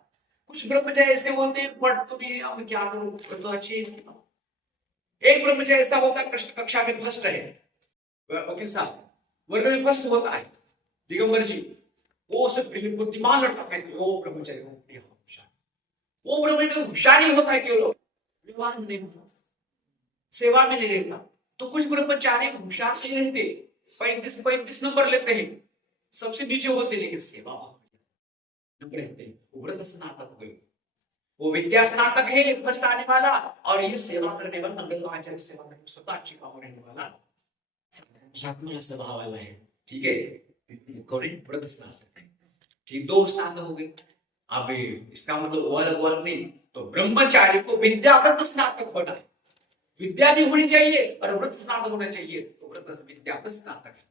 कुछ ब्रह्मचारी ऐसे होते हैं पढ़ तो नहीं, अब क्या करो, व्रत अच्छे। एक ब्रह्मचारी ऐसा होता है कक्षा में फर्स्ट है, वकील साहब वर्ग में फर्स्ट होता है, दिगंबर जी, वो सब बुद्धिमान लड़का कहते, वो ब्रह्मचारी वो ब्रह्मचारी होशियारी होता है, केवल व्यवहार नहीं होता, सेवा में नहीं रहता। तो कुछ ब्रह्मचारी होशियार नहीं रहते, 35 नंबर लेते हैं, सबसे नीचे होते लेकिन सेवा नंबर रहते हैं। वो व्रत स्नातक हुए, वो विद्या स्नातक है फर्स्ट आने वाला, और ये सेवा करने वाला नंबर आचार्य सेवा करने स्वतः अच्छी काम रहने वाला आत्मा स्वभाव वाला है, ठीक है। व्रत स्नातक, ठीक, 2 स्नातक हो गए। अब इसका मतलब अलग नहीं, तो ब्रह्मचारी को विद्याव्रत स्नातक होना है, विद्या भी होनी चाहिए और व्रत स्नातक होना चाहिए, तो व्रत विद्या का स्नातक है।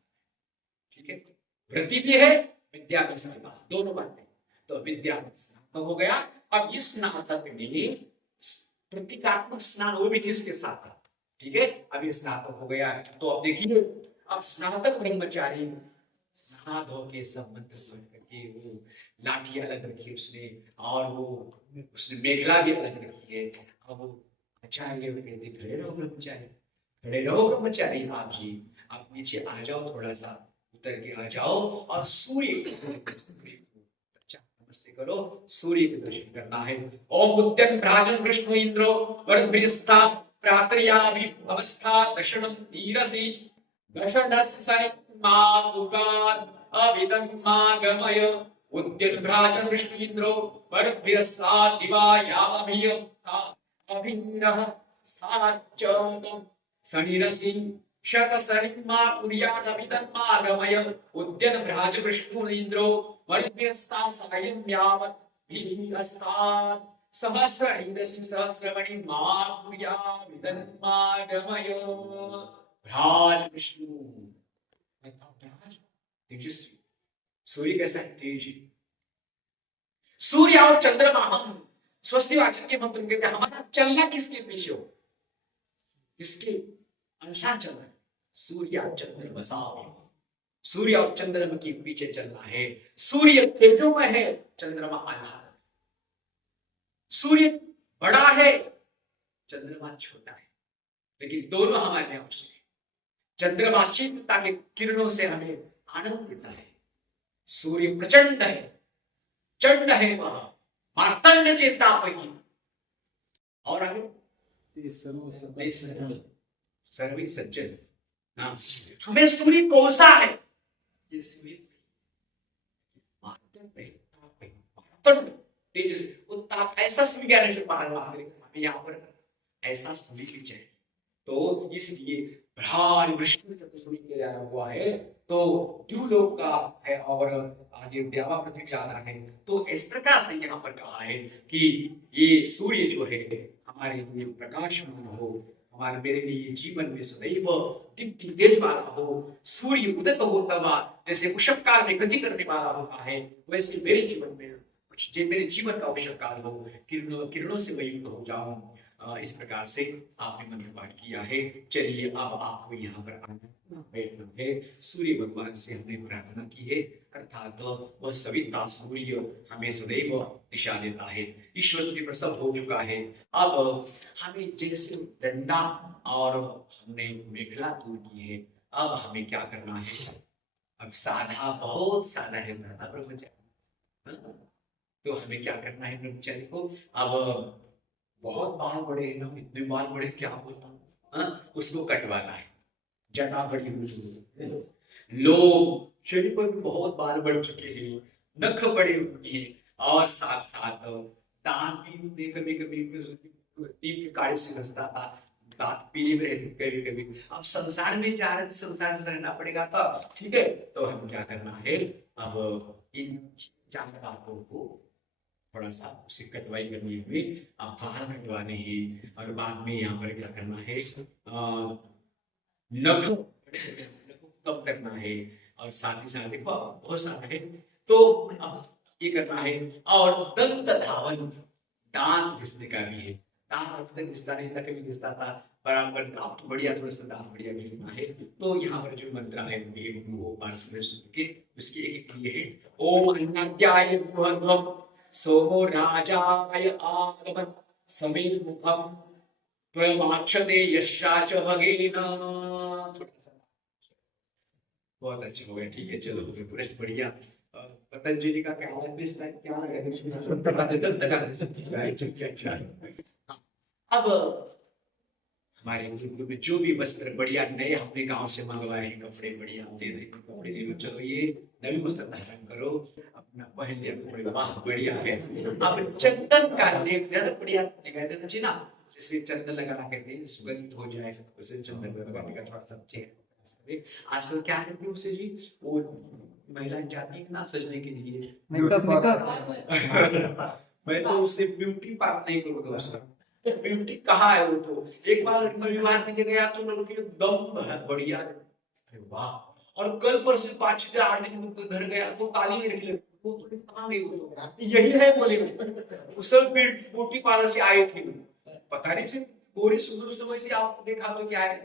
ठीक है, वृत्ति भी है, विद्या भी है, दोनों बातें। तो विद्या स्नातक हो गया। अब इस स्नातक में प्रतीकात्मक स्नान वो भी किसके साथ था। ठीक है, अब ये स्नातक हो गया। तो अब देखिए, अब स्नातक ब्रह्मचारी नहा धो के सब मंत्र करके वो लाठी अलग रखी उसने, और वो उसने मेखला भी अलग रखी है। अब वो आचार्य कहते खड़े रहो ब्रह्मचारी, खड़े रहो ब्रह्मचारी, आप नीचे आ जाओ, थोड़ा सा उतर के आ जाओ और सूर्य नमस्ते करो, सूर्य के दर्शन करना है। ओम उद्यन राजन कृष्ण इंद्रो वर्धस्था प्रातर्याभि अवस्था दशनम नीरसी दशनस सनिमागुगाद अविदन्मागमय उद्यन राजन कृष्ण इंद्रो वर्धस्था दिवा यावभिय अभिनः साच्चम सनिरसी शतसनिमा कुर्याद अभिदन्मागमय उद्यन राज कृष्ण इंद्रो वर्धस्था सायं यावत् भीरस्तात् सहस्र इंद्रसी सहस्रमणि माकुर्या विदन्मागमय। भ्राज विष्णु तेजस्वी, सूर्य कैसा है, तेज। सूर्य और चंद्रमा हम स्वस्तिवाचन के मंत्र कहते हैं, हमारा चलना किसके पीछे हो, किसके अनुसार चलना है, सूर्य और चंद्रमा। सूर्य और चंद्रमा के पीछे चलना है। सूर्य तेजोमय है, चंद्रमा आधार। सूर्य बड़ा है, चंद्रमा छोटा है, लेकिन दोनों हमारे आवश्यक है। चंद्रमा शीतलता के किरणों से हमें आनंद देता है, सूर्य प्रचंड है, चंड है, वह मार्तंड चेतापही। और आगे सर्वे सज्जन। हमें सूर्य कौन सा है, ये सूर्य उत्ताप ऐसा सूर्य ज्ञानेश्वर महाराज यहाँ पर ऐसा सूर्य की जय। तो इसलिए भ्राज विष्णु सूर्य किया हुआ है, तो द्युलोक का है और आगे देवा पृथ्वी जा रहा है। तो इस प्रकार से यहाँ पर कहा है कि ये सूर्य जो है हमारे लिए प्रकाशमान हो, हमारे मेरे लिए जीवन में सदैव दीप्ति तेज वाला हो। सूर्य उदित होता हुआ जैसे उषक काल में गति करने वाला होता है, वैसे मेरे जीवन में मेरे जीवन का उषक काल हो, किरणों से मैं युक्त हो जाऊं। इस प्रकार से आपने मंत्र पाठ किया है। चलिए अब आपको यहाँ पर बैठना है। सूर्य भगवान से हमने प्रार्थना की है, अर्थात वह सविता सूर्य हमें सदैव दिशा देता है। ईश्वर स्तुति पर सब हो चुका है। अब हमें जैसे डंडा और हमने मेखला दूर की है, अब हमें क्या करना है। अब साधा, बहुत साधा है ब्रह्मचारी। तो हमें क्या करना है ब्रह्मचारी को, अब बहुत बाल बड़े हैं ना, इतने बाल बड़े क्या बोलता, उसको कटवाना है। जटा बड़ी हुई, लोग शरीर पर भी बहुत बाल बढ़ चुके हैं, नख बड़े हुए हैं, और साथ साथ दांत भी कभी कभी काले से घसता था, दांत पीले में रहते कभी कभी। अब संसार में जा रहे, संसार से रहना पड़ेगा था। ठीक है, तो हम क्या करना है, अब इन चार बातों को थोड़ा सा उसे कटवाई करनी हुई, अब बाहर कटवाने ही, और बाद में यहाँ पर क्या करना है, नख कम करना है, और साथ ही साथ देखो बहुत सारा है, तो अब ये करना है। और दंत धावन, दांत घिसने का भी है। दांत अब तक घिसता नहीं था, कभी घिसता था, बराबर दांत बढ़िया, थोड़ा सा दांत बढ़िया घिसना है। तो यहाँ पर जो मंत्र है वो पाठ में सुन के उसकी एक क्रिया है, ओम अन्नाद्याय भुवध्वम सोमो राजाय आगमन समीर मुखम प्रमाक्षते यशाच भगेन। बहुत अच्छा हो गया, ठीक है, चलो पूरा बढ़िया। पतंजलि का क्या अब हमारे ग्रुप में जो भी वस्त्र बढ़िया नए हमने गांव से मंगवाए हैं, कपड़े बढ़िया दे दे, कपड़े दे, चलो ये नवी वस्त्र धारण करो, अपना पहन लिया कपड़े, वाह बढ़िया है। अब चंदन का लेप ज्यादा बढ़िया दिखाई देता जी ना, जैसे चंदन लगाना कहते हैं सुगंधित हो जाए, उसे चंदन लगाने का थोड़ा सा चेहरा। आजकल क्या करते हैं उसे जी, वो महिलाएं जाती है ना सजने के लिए, मैं तो उसे ब्यूटी पार्लर नहीं करूँगा उसका, ब्यूटी कहाँ है? वो तो एक बार परिवार में गया तो लड़की एकदम बढ़िया, अरे वाह। और कल परसों 5 से 8 दिन घर गया तो काली निकले, वो तो कहाँ गई? वो यही है बोले, उस ब्यूटी पार्लर से आई थी, पता नहीं चल गोरी सुंदर समझती, आपको देखा तो क्या है।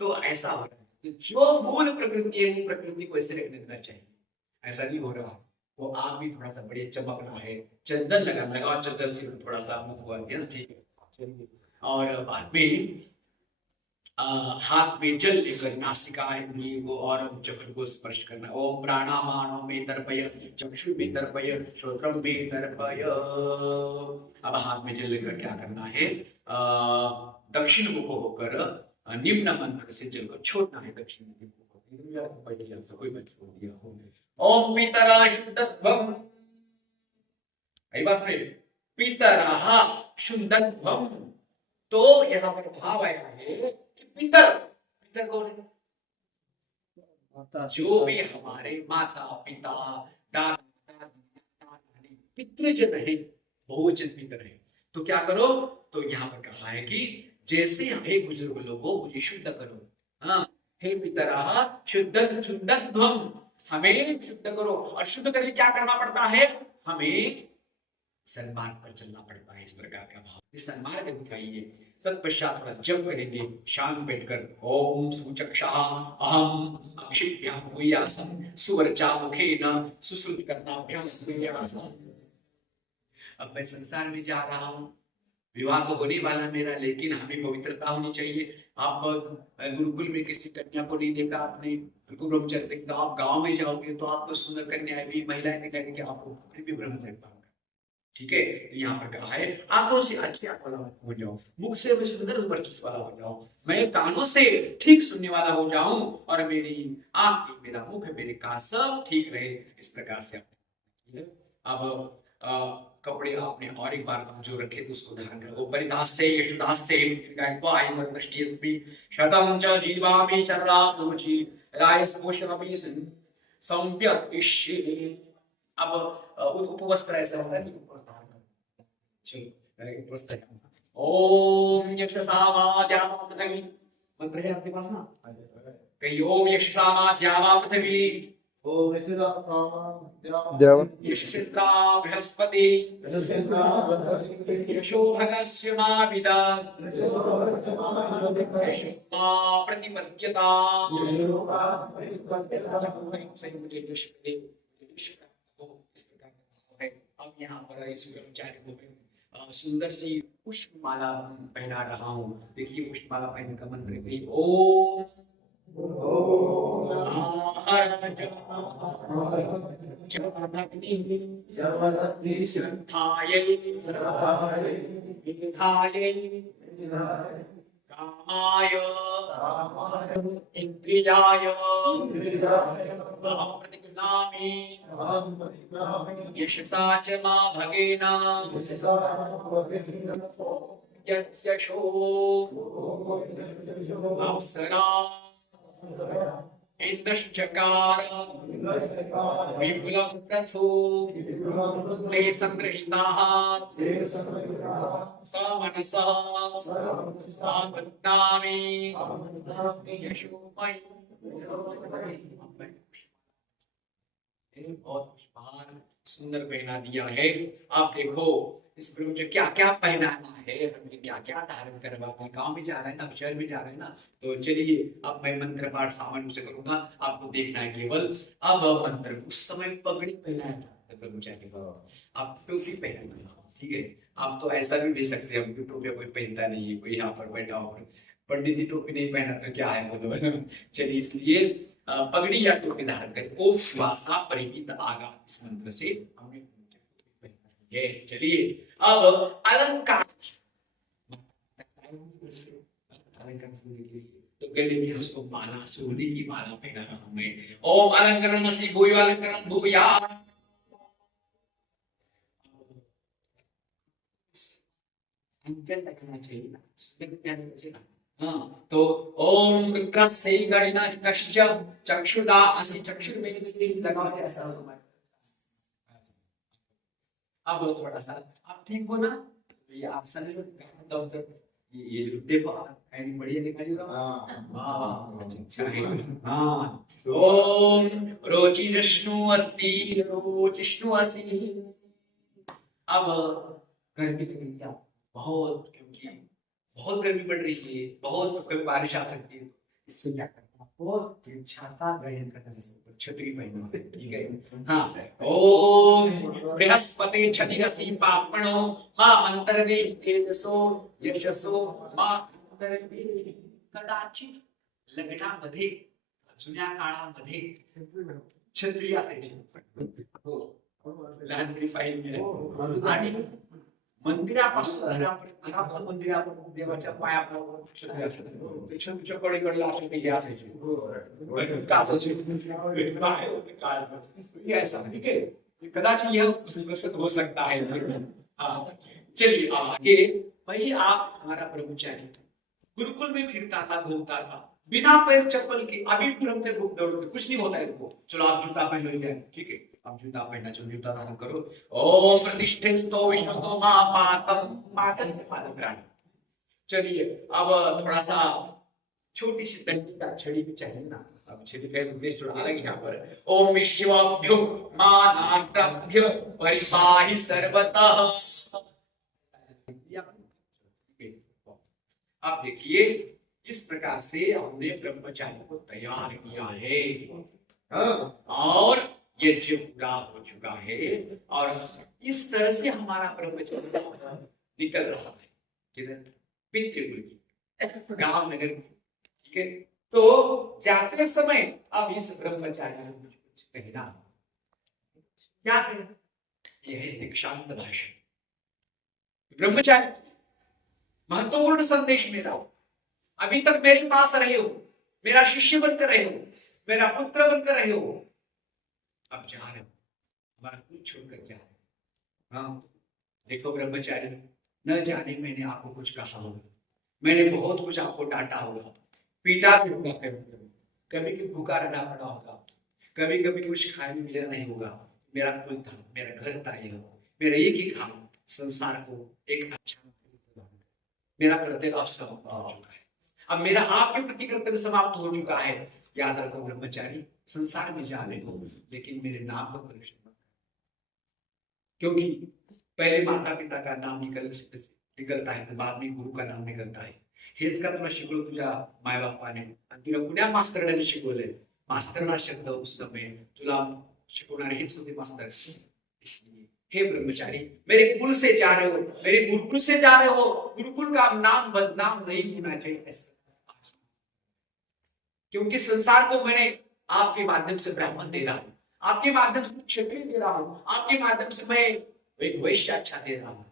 तो ऐसा हो रहा है, जो मूल प्रकृति है वो प्रकृति को ऐसे रखने देना चाहिए, ऐसा नहीं हो रहा। वो आप भी थोड़ा सा बढ़िया चमकना है, चंदन लगाओ, चंदन से थोड़ा सा मुख हुआ ना, ठीक है चलिए। और बाद में हाथ में जल लेकर नासिका इंद्रिय को और चक्षु को स्पर्श करना। ओम प्राणामानो में तर्पय, चक्षु में तर्पय, श्रोत्रम में तर्पय। अब हाथ में जल लेकर क्या करना है? दक्षिण मुख होकर निम्न मंत्र से जल को छोड़ना है, दक्षिण मुख को कोई मत छोड़ दिया। ओम पितरा शुद्धत्वम, बात सुनिए, पितरा शुद्धत्वम। तो यहाँ पर भाव आया है कि पितर, पितर कौन है? जो भी हमारे माता पिता दादा पितृजन है, बहुवचन पितर है। तो क्या करो? तो यहाँ पर कहा है कि जैसे हे बुजुर्ग लोगों मुझे शुद्ध करो, हाँ हे पितरा शुद्ध शुद्धत्वम, हमें शुद्ध करो। और शुद्ध करके क्या करना पड़ता है? हमें सन्मार्ग पर चलना पड़ता है। इस प्रकार का भाव, इस सन्मार्ग दिखाइए। तत्पश्चात थोड़ा जप करेंगे शांत बैठकर। ओम सुचक्षा अहम अक्षिप्याम भूयासम सुवर्चा मुखेन सुश्रुत करनाभ्याम। अब मैं संसार में जा रहा हूँ, विवाह तो होने वाला मेरा, लेकिन हमें पवित्रता होनी चाहिए। आप गुरुकुल में किसी कन्या को नहीं देखा आपने, बिल्कुल ब्रह्मचर्य, तो आप गांव में जाओगे तो आपको सुंदर कन्याएं भी, महिलाएं दिखाएंगे कि आपको भी ब्रह्मचर्य पाओगे। ठीक है, यहाँ पर कहा है आंखों से अच्छी आंख वाला हो जाओ, मुख से मैं सुंदर वर्चस्व वाला हो जाऊं, मैं कानों से ठीक सुनने वाला हो जाऊं, और मेरी आंख, मेरा मुख, मेरे कान सब ठीक रहे। इस प्रकार से अब कपड़े आपने और एक बार जो रखे थे उसको धारण करो। परिदास्ते यशुदास्ते दीर्घायुत्वाय दृष्टिस्मि शतं च जीवामि शरणागतरुचि रायस्पोषमपि संव्यतिष्ये। अब उपवस्त्र ऐसा होता है, ओम यक्षसामाद्यावा पृथ्वी, मंत्र है आपके पास ना, कहीं ओम यक्षसामाद्यावा पृथ्वी, ओम यक्षित्रा बृहस्पति, यशो भगस्य माविदा, यशो प्रतिपद्यता। अब यहाँ पर इस ब्रह्मचारी को सुंदर सी पुष्पमाला पहना रहा हूँ। देखिए पुष्पमाला पहनने का मंत्र है ओम कामाय इंद्रियाय प्रतिगृह्णामि यशसा च मा भगेन यस्यशो अप्सरा इंद्रश्चकार विपुलं प्रथो ते संगृहीताः समनसः आबध्नामि यशोमयि। बहुत सुंदर पहना दिया है। आप देखो इस ब्रह्म क्या क्या पहनाना है, हमें क्या क्या धारण करवाना है। गाँव में जा रहे हैं ना, शहर में जा रहे हैं ना, तो चलिए अब मैं मंत्र पाठ सामान्य से करूंगा, आपको देखना है केवल। अब मंत्र उस समय पगड़ी पहनाया था ब्रह्मचारी को, आप टोपी पहना, ठीक है। आप तो ऐसा भी भेज सकते हैं, टोपी कोई पहनता नहीं है, कोई यहाँ पर बैठा हो पंडित जी टोपी नहीं पहना तो क्या है बोलो। चलिए इसलिए पगड़ी या टोपी धारण कर ओम श्वासा परिहित आगा, इस मंत्र से हमने चलिए। अब अलंकार, तो गले में उसको माला, सोने की माला पहना रहा मैं। ओम अलंकरण मसी भूयो अलंकरण भूया। अंजन लगना चाहिए ना, हाँ। तो ओम रुद्रस्य गणिनश्च चक्षुर्दा असि चक्षुर्वेदी लगाओ ऐसा। अब थोड़ा सा आप ठीक हो ना, ये आसन ये देखो एंड बढ़िया दिखा जी। हाँ ओम रोचिष्णु अस्ति रोचिष्णु असि। अब गर्मी लगी क्या बहुत, क्योंकि बहुत गर्मी पड़ रही है, बहुत कभी बारिश आ सकती है, इससे क्या करना, बहुत छाता ग्रहण करना, छतरी पहनना, ठीक है। हाँ ओम बृहस्पति छतिरसि पापणो मा मंत्रदे तेजसो यशसो मा मंत्रदे। कदाचित लग्नामध्ये जुन्या काळामध्ये छत्री असायची, लहानपणी पाहिजे, आणि मंदिरापासून घरापर्यंत मंदिरापर्यंत देवाच्या पायापर्यंत छत्रीच्या कडेकडला असं काही असायचे काचाचे काय होते काळ ऐसा, ठीक है। कदाचित यह प्रसंग हो सकता है। हाँ चलिए आगे। भाई आप हमारा ब्रह्मचारी गुरुकुल में फिरता था, घूमता था बिना पैर चप्पल के, अभी तुरंत दौड़ते, कुछ नहीं होता है इनको, चलो आप जूता पहन लो, ठीक है आप जूता पहनना, चलो जूता धारण करो। ओम प्रतिष्ठितो विष्णुतो महापातम पाटन पादग्राणी। चलिए अब थोड़ा सा छोटी सी दंडी का छड़ी भी चाहिए ना, अब छड़ी का उद्देश्य थोड़ा अलग यहाँ पर। ओम विश्वाभ्यो मानाष्टाभ्यो परिपाहि सर्वतः। आप देखिए इस प्रकार से हमने ब्रह्मचारी को तैयार किया है, और यज्ञ पूरा हो चुका है, और इस तरह से हमारा ब्रह्मचर्य निकल रहा है किधर, पितृकुल की, गांव नगर की, ठीक है। तो जाते समय अब इस ब्रह्मचारी को कुछ कहना, क्या कहना, यह है दीक्षांत भाषण। ब्रह्मचारी महत्वपूर्ण संदेश मेरा, अभी तक मेरे पास रहे हो, मेरा शिष्य बनकर रहे हो, मेरा पुत्र बनकर रहे हो, अब जा रहे हो, हमारा कुछ छोड़कर जा रहे हो। हाँ देखो ब्रह्मचारी, न जाने मैंने आपको कुछ कहा होगा, मैंने बहुत कुछ आपको डांटा होगा, पीटा भी होगा, कभी कभी भूखा रहना पड़ा होगा, कभी कभी कुछ खाने मिला नहीं होगा, मेरा कुल था, मेरा घर था, मेरा एक ही काम संसार को एक अच्छा, मेरा कर्तव्य अब समाप्त हो चुका है, अब मेरा आपके प्रति कर्तव्य समाप्त हो चुका है। याद रखो ब्रह्मचारी, संसार में जा रहे हो लेकिन मेरे नाम को प्रदर्शन मत, क्योंकि पहले माता पिता का नाम निकलता है तो बाद में गुरु का नाम निकलता है। हेच का तुला शिकलो तुझ्या माय बापाने, आणि तुला कुण्या मास्तराने शिकवले, मास्तर शब्द उस समय तुला शिकवणारे हेच होते मास्तर। इसलिए हे ब्रह्मचारी, मेरे कुल से जा रहे हो, मेरे गुरुकुल से जा रहे हो, गुरुकुल का नाम बदनाम नहीं होना चाहिए, क्योंकि संसार को मैंने आपके माध्यम से ब्राह्मण दे रहा हूं, आपके माध्यम से क्षत्रिय दे रहा हूं, आपके माध्यम से मैं एक वैश्य अच्छा दे रहा हूं।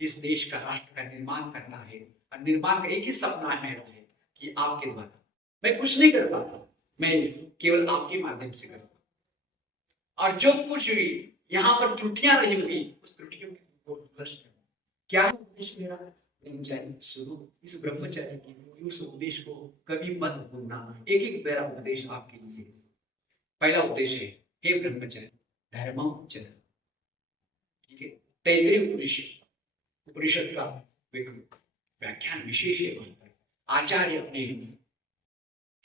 इस देश का, राष्ट्र का निर्माण करना है, और निर्माण का एक ही सपना है मेरा, है कि आपके द्वारा मैं कुछ नहीं कर पाता, मैं केवल आपके माध्यम से करता, और जो कुछ भी यहाँ पर त्रुटियां रही हुई उस त्रुटियों की क्या है उद्देश्य मेरा, ब्रह्मचारी शुरू इस ब्रह्मचारी की उस उपदेश को कभी मत भूलना। एक एक मेरा उपदेश आपके लिए, पहला उपदेश है हे ब्रह्मचारी धर्मचर्य, ठीक है। तैतरीय उपनिषद का व्याख्यान विशेष है, आचार्य अपने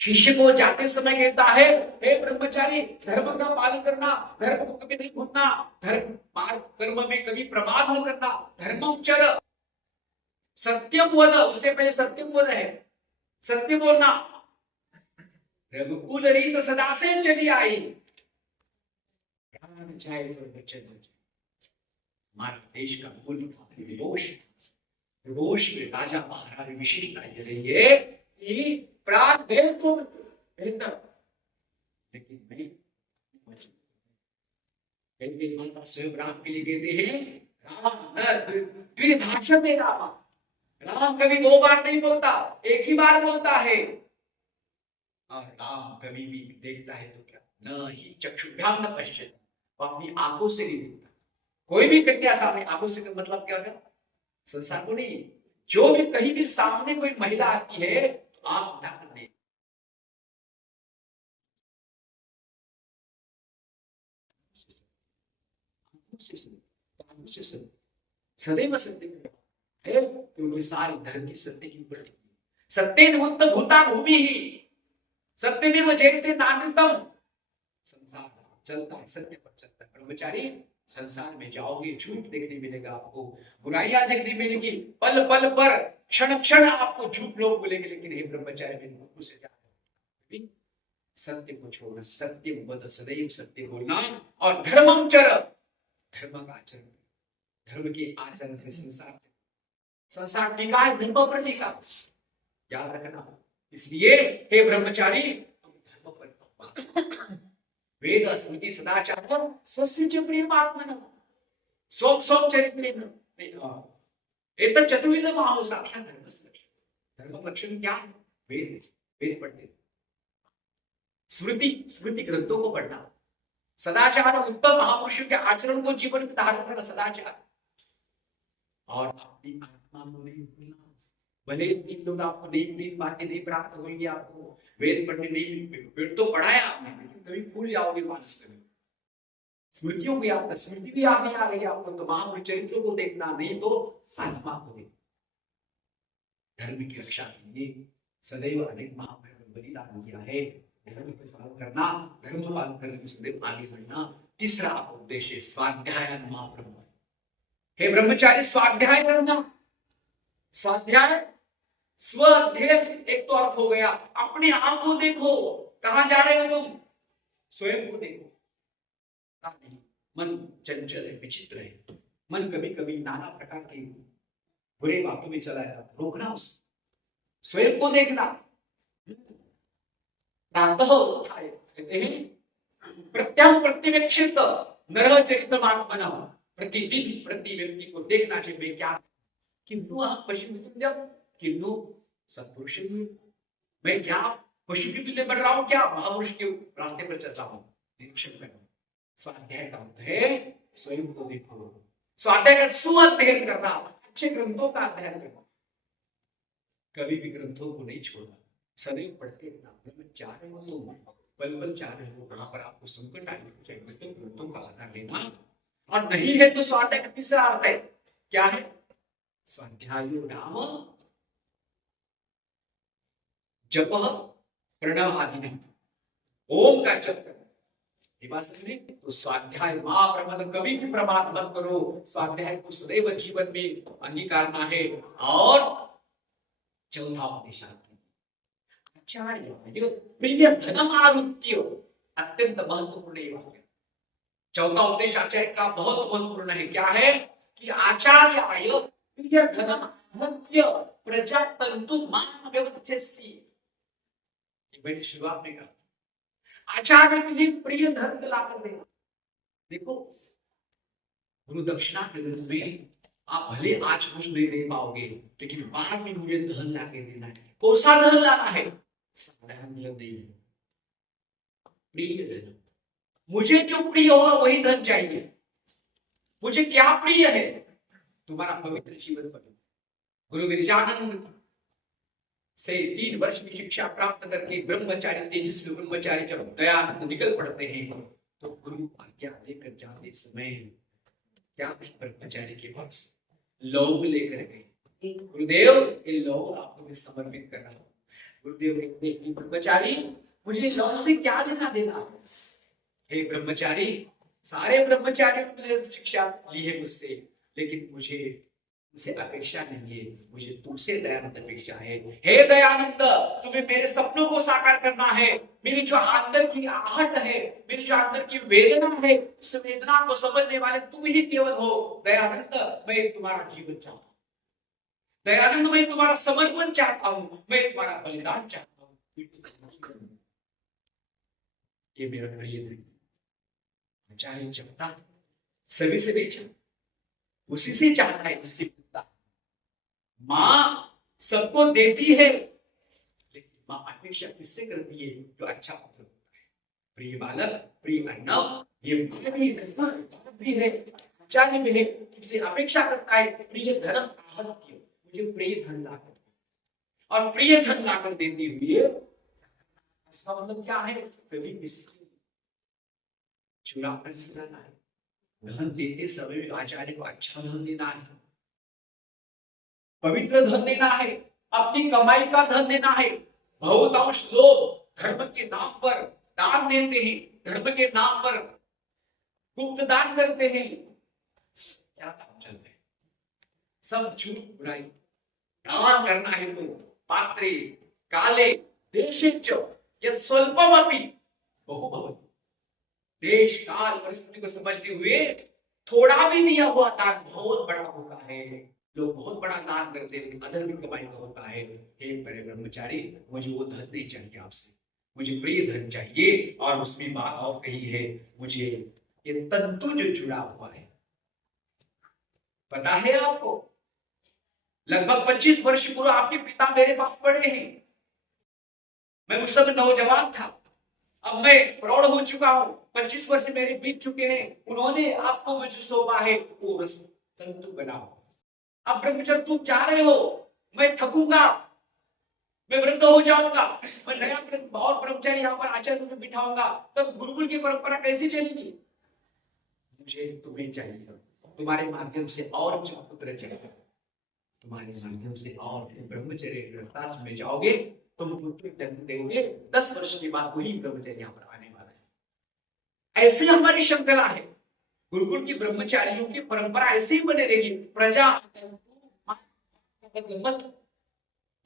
शिष्य को जाते समय कहता है हे ब्रह्मचारी धर्म का पालन करना, धर्म को कभी नहीं भूलना, धर्म मार्ग कर्म में कभी प्रमाद न करना, धर्मोच्चर सत्यम बोलना, उससे पहले सत्यम बोल रहे हैं, सत्य बोलना, रघुकुल रीत सदा से चली आई, चाहे तो बचन हमारे देश का मूल विभूष में राजा महाराज विशेषता ये रही है कि प्राण भेद को बेहतर, लेकिन नहीं माता स्वयं राम के लिए देते हैं, राम द्विभाषा दे राम, राम कभी दो बार नहीं बोलता, एक ही बार बोलता है, और राम कभी भी देखता है तो क्या न ही चक्षुभ्याम न पश्यति, वो अपनी आंखों से नहीं देखता। कोई भी कन्या सामने, आंखों से मतलब क्या है, संसार को नहीं, जो भी कहीं भी सामने कोई महिला आती है तो आप ढक दे, सदैव सत्य, है, क्योंकि सारी धरती सत्य की ऊपर टिकी। सत्य भूत भूता भूमि ही सत्य में वो जयते नानृतम। संसार चलता है, सत्य पर चलता है। ब्रह्मचारी संसार में जाओगे, झूठ देखने मिलेगा आपको, बुराइयां देखने मिलेगी, पल पल पर क्षण क्षण आपको झूठ लोग बोलेंगे, लेकिन हे ब्रह्मचारी से सत्य को छोड़ना, सत्य वद सदैव सत्य बोलना, और धर्मम चर, धर्म का आचरण, धर्म के आचरण से संसार टिका है, धर्म पर टिका, याद रखना। इसलिए हे ब्रह्मचारी धर्म पर, वेद स्मृति सदाचार स्वस्य प्रेमात्मन सोम सोम चरित्रेण एतत् चतुर्विधम आहो साक्षात धर्मस्य लक्षण। धर्म लक्षण क्या है? वेद, वेद पढ़ने, स्मृति, स्मृति ग्रंथों को पढ़ना, सदाचार उत्तम महापुरुषों के आचरण को जीवन में धारण करना, सदाचार, और अपनी आत्मा को नहीं भूलना। भले 3 लोग आपको नहीं बातें नहीं प्राप्त होंगी, आपको वेद पढ़ने नहीं, वेद तो पढ़ाया आपने, लेकिन कभी भूल जाओगे मानस कभी, स्मृतियों को याद, स्मृति भी याद नहीं आ रही आपको तो महापुरुष चरित्रों को देखना, नहीं तो आत्मा को देखना। धर्म की रक्षा के लिए सदैव अनेक महापुरुषों ने बलिदान किया है। धर्म को पालन करना, धर्म को पालन करने में सदैव आगे बढ़ना। तीसरा उद्देश्य स्वाध्याय महाब्रह्म। हे ब्रह्मचारी स्वाध्याय करना, स्वाध्याय स्वाध्याय एक तो अर्थ हो गया, अपने आप को देखो, कहां जा रहे हो तुम, स्वयं को देखो। मन चंचल है, विचित्र है, मन कभी कभी नाना प्रकार की बुरे बातों में चला जाता, रोकना उसे, स्वयं को देखना। प्रातः उत्थाय कहते हैं प्रत्यम प्रतिवेक्षित नरः चरितमात्मनः, प्रतिदिन प्रति व्यक्ति को देखना चाहिए क्या, किंतु हम पशु तुल्य, किंतु सत्पुरुष, मैं क्या पशु की तुल्य बन रहा हूं, क्या महापुरुष के रास्ते पर चलता हूं, निरीक्षण करना। स्वाध्याय का अर्थ है स्वयं को देखो, स्वाध्याय का सुअध्ययन करना, अच्छे ग्रंथों का अध्ययन करना, कभी भी ग्रंथों को नहीं छोड़ना, सदैव पढ़ते रहना। जा रहे हो, पल पल जा रहे हो, कहां पर आपको संकट आए तो ग्रंथों का आधार लेना, और नहीं है तो स्वाध्याय का तीसरा अर्थ है क्या है, स्वाध्याय नाम जप प्रणव आदि, ओम का जप करना। तो स्वाध्याय महाप्रबंध कभी भी प्रमाद मत करो, स्वाध्याय को सदैव जीवन में अंगीकारना है। और चौथा उपदेश आचार्य प्रिय धनम आरुत्य, अत्यंत महत्वपूर्ण। चौथा उपदेश आचार्य का बहुत महत्वपूर्ण है, क्या है कि आचार्य प्रिय धनम आरुत्य प्रजा तंतु मान व्यवस्थित, मैंने शुरुआत में कहा आचार्य के लिए प्रिय धन लाकर देना। देखो गुरु दक्षिणा के रूप में आप भले आज कुछ नहीं दे पाओगे, लेकिन बाद में मुझे धन लाके देना है। कौन सा धन लाना है? साधारण धन नहीं, प्रिय धन। मुझे जो प्रिय हो वही धन चाहिए। मुझे क्या प्रिय है? तुम्हारा पवित्र जीवन पर। गुरु गिरिजानंद से 3 वर्ष की शिक्षा प्राप्त करके ब्रह्मचारी, तेजस्वी ब्रह्मचारी जब दयानंद निकल पड़ते हैं तो गुरु आज्ञा लेकर जाते समय क्या ब्रह्मचारी के पास लौंग लेकर गए, गुरुदेव ये लौंग आपको मैं समर्पित कर रहा हूं। गुरुदेव कहते हैं ब्रह्मचारी मुझे लौंग से क्या लेना देना? हे ब्रह्मचारी, सारे ब्रह्मचारियों ने शिक्षा ली है मुझसे, लेकिन मुझे उसे अपेक्षा नहीं है, मुझे तुमसे दयानंद अपेक्षा है। हे दयानंद, तुम्हें मेरे सपनों को साकार करना है। मेरी जो अंदर की आहट है, मेरी जो अंदर की वेदना है, उस वेदना को समझने वाले तुम ही केवल हो। दयानंद, मैं तुम्हारा जीवन चाहता हूँ। दयानंद, मैं तुम्हारा समर्पण चाहता हूँ, मैं तुम्हारा बलिदान चाहता हूँ। ये मेरा प्रिय है। आचार्य चाहता सभी से नहीं चाहता, उसी से चाहता है, उससे माँ सबको देती है, लेकिन माँ अपेक्षा किससे करती है? जो अच्छा पुत्र होता है। प्रिय बालक, प्रिय अर्णव, ये माँ भी है, आचार्य भी है, तुमसे अपेक्षा करता है प्रिय धर्म आहत्य, मुझे प्रिय धन लाकर, और प्रिय धन लाकर देते हुए इसका मतलब क्या है? कभी किसी चुरा कर सुनाना है। धन देते समय आचार्य को अच्छा धन देना है। पवित्र धन देना है, अपनी कमाई का धन देना है। बहुतांश लोग धर्म के नाम पर दान देते हैं, धर्म के नाम पर गुप्त दान करते हैं। क्या काम चल रहे, सब झूठ बुराई। दान करना है तो पात्रे काले देशे च यत् स्वल्पमपि बहुभवति। देश काल परिस्थिति को समझते हुए थोड़ा भी दिया हुआ दान बहुत बड़ा होता है। लोग बहुत बड़ा दान करते हैं, अधर्मी कमाई का होता है। हे बड़े ब्रह्मचारी, मुझे वो धन नहीं चाहिए आपसे, मुझे प्रिय धन चाहिए। और उसमें बात और कही है, मुझे ये तंतु जो जुड़ा हुआ है, पता है आपको, लगभग 25 वर्ष पूर्व आपके पिता मेरे पास पड़े हैं। मैं उस समय नौजवान था, अब मैं प्रौढ़ हो चुका हूं, 25 वर्ष मेरे बीत चुके हैं। उन्होंने आपको मुझे सौंपा है, वो रस तंतु बनाओ। अब ब्रह्मचर्य तुम जा रहे हो, मैं थकूंगा, मैं वृद्ध हो जाऊंगा, मैं नया और ब्रह्मचारी यहाँ पर आचार्य में बिठाऊंगा, तब गुरुकुल की परंपरा कैसे चलेगी? मुझे तुम्हें चाहिए, तुम्हारे माध्यम से और पुत्र चाहिए, तुम्हारे माध्यम से और ब्रह्मचर्य व्रताश्रम में जाओगे, तुम पुत्र जन्म देंगे। 10 वर्ष के बाद वही ब्रह्मचर्य यहाँ पर आने वाला है। ऐसे हमारी श्रृंखला है, गुरुकुल की ब्रह्मचारियों की परंपरा ऐसे ही बने रहेगी।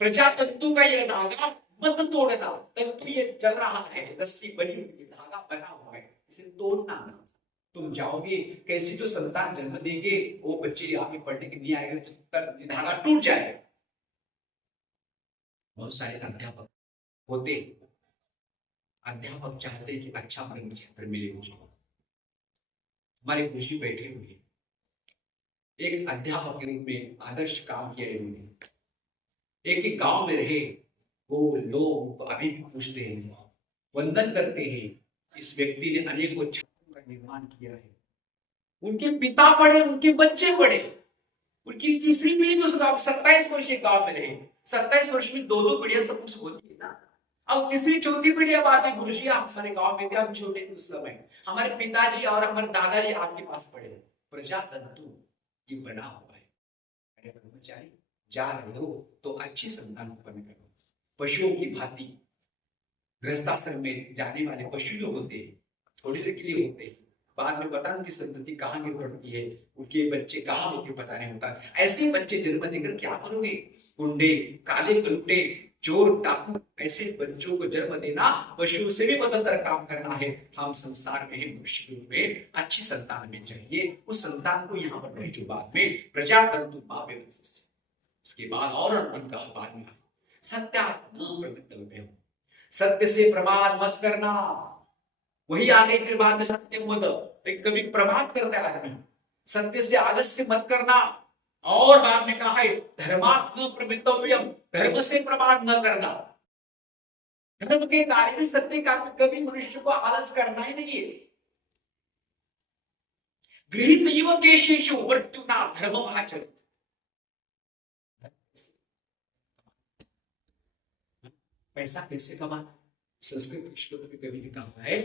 प्रजातंतु का यह धागा मत तोड़ना। तंतु ये चल रहा है, रस्सी बनी हुई, धागा बना हुआ है, इसे तोड़ना ना। तुम जाओगे, कैसी जो संतान जन्म देंगे, वो बच्चे आगे पढ़ने के नहीं आएगा, तो धागा टूट जाएगा। बहुत सारे अध्यापक होते, अध्यापक चाहते कि अच्छा ब्रह्मचर्य मिले मुझे। हमारे खुशी बैठे हुए एक अध्यापक के रूप में आदर्श काम किया इन्होंने। एक ही गांव में रहे, वो लोग अभी भी पूछते हैं, वंदन करते हैं। इस व्यक्ति ने अनेकों छात्रों का निर्माण किया है। उनके पिता पढ़े, उनके बच्चे पढ़े, उनकी तीसरी पीढ़ी में उस गांव 27 वर्ष एक गांव में रहे। 27 वर्ष में 2-2 पीढ़ियां तो कुछ होती है ना। अब तीसरी चौथी पीढ़ी अब आती, गुरुजी आप हमारे गांव में थे, हम छोटे थे उस समय, हमारे पिताजी और हमारे दादाजी आपके पास पढ़े। प्रजातंतु ये बना हुआ है। अरे ब्रह्मचारी, जा रहे हो तो अच्छी संतान उत्पन्न करो। पशुओं की भांति गृहस्थाश्रम में जाने वाले पशु जो होते हैं, थोड़ी देर के लिए होते हैं, बाद में पता उनकी संतति कहाँ गिर पड़ती है, उनके बच्चे कहाँ होते पता नहीं होता। ऐसे बच्चे जन्म देकर क्या करोगे? गुंडे, काले कलुटे, चोर, डाकू, ऐसे बच्चों को जन्म देना पशुओं से भी बदतर काम करना है। हम संसार में मनुष्य रूप में अच्छी संतान में चाहिए, उस संतान को यहाँ पर भेजो। बाद में प्रजातंतु माँ में, उसके बाद और उनका बाद में सत्य, सत्य से प्रमाद मत करना। वही आने के बाद में सत्य मत, कभी प्रमाद करता है आदमी। सत्य से आलस्य मत करना। और बाद में कहा है धर्मात्म प्रवृत्तव्यम, धर्म से प्रमाद न करना। धर्म के कार्य में, सत्य कार्य में कभी मनुष्य को आलस करना ही नहीं है। गृहीत युवकेशेषु मृत्युना धर्मम आचरित। पैसा कैसे कमाना? संस्कृत श्लोक में कभी कहा है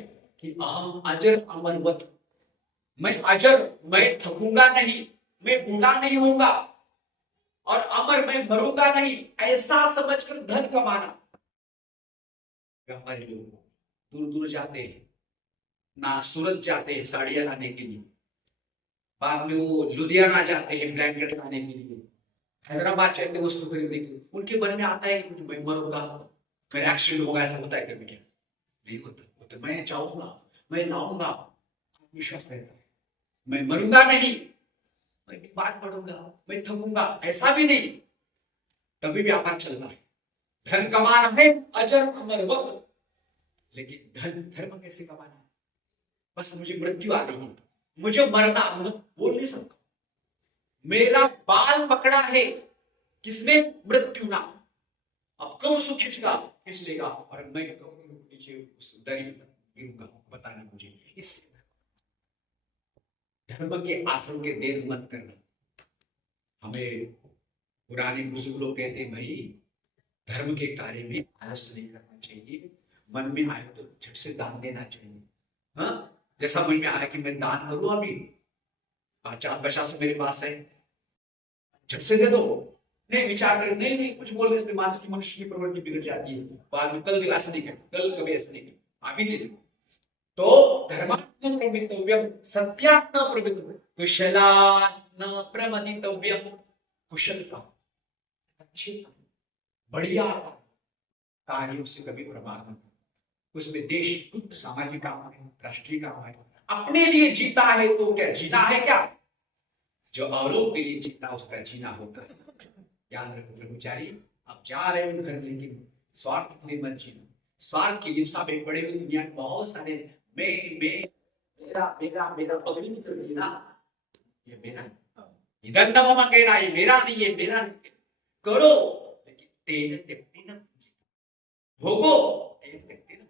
कि अहम अजर अमरवत, मैं अजर, मैं थकूंगा नहीं, मैं बूढ़ा नहीं होऊंगा, और अमर, मैं मरूंगा नहीं, ऐसा समझकर धन कमाना। व्यापारी लोग दूर दूर जाते हैं ना, सूरत जाते हैं साड़ियां लाने के लिए, बाद में वो लुधियाना जाते हैं ब्लैंकेट लाने के लिए, हैदराबाद चाहते वस्तु खरीदने के लिए। उनके मन में आता है कि मैं मरूंगा, मेरा एक्सीडेंट होगा, ऐसा होता है कभी? क्या नहीं होता। तो मैं चाहूंगा, मैं लाऊंगा, विश्वास रहता है। मैं मरूंगा नहीं, मैं बीमार पड़ूंगा, मैं थकूंगा, ऐसा भी नहीं। तभी व्यापार चलना है, धन कमाना है अजर अमर वक्त। लेकिन धन धर्म कैसे कमाना है? बस मुझे मृत्यु आ रही है, मुझे मरना, बोल नहीं सकता। मेरा बाल पकड़ा है किसने? मृत्यु ना। अब कब उसको खींच लेगा और मैं नीचे उस दरी में गिरूंगा, बताना मुझे। इस धर्म के आचरण के देर मत करना। हमें पुराने बुजुर्ग लोग कहते हैं, भाई धर्म के कार्य में आलस नहीं करना चाहिए, मन में आए तो झट से दान देना चाहिए। हाँ, जैसा मन में आया कि मैं दान करूं, अभी 5-4 पैसा से मेरे पास है, झट से दे दो। नहीं विचार कर, नहीं नहीं कुछ बोलने से दिमाग की मनुष्य की प्रवृत्ति बिगड़ जाती है। बाद में कल ऐसा नहीं कर, कल कभी ऐसा नहीं कर, अभी दे दो। तो धर्मात्म प्रमितव्यम सत्यात्म प्रमितव्यम कुशलात्म प्रमदितव्यम। कुशल का अच्छे बढ़िया कार्यों से कभी प्रमाद नहीं। उसमें देश खुद सामाजिक काम है, राष्ट्रीय काम है। अपने लिए जीता है तो क्या जीना है क्या? जो औरों के लिए जीता उसका जीना होगा। याद रखो ब्रह्मचारी, आप जा रहे हो घर, लेकिन स्वार्थ के लिए मत जीना। स्वार्थ के लिए साहब एक बड़े हुए दुनिया में बहुत सारे मैं मेरा मेरा मेरा पगड़ी नहीं कर लेना, ये मेरा इधर न मांगेना, ये मेरा नहीं, ये मेरा नहीं। करो लेकिन तेज त्यक्ति न भोगो, तेज त्यक्ति न।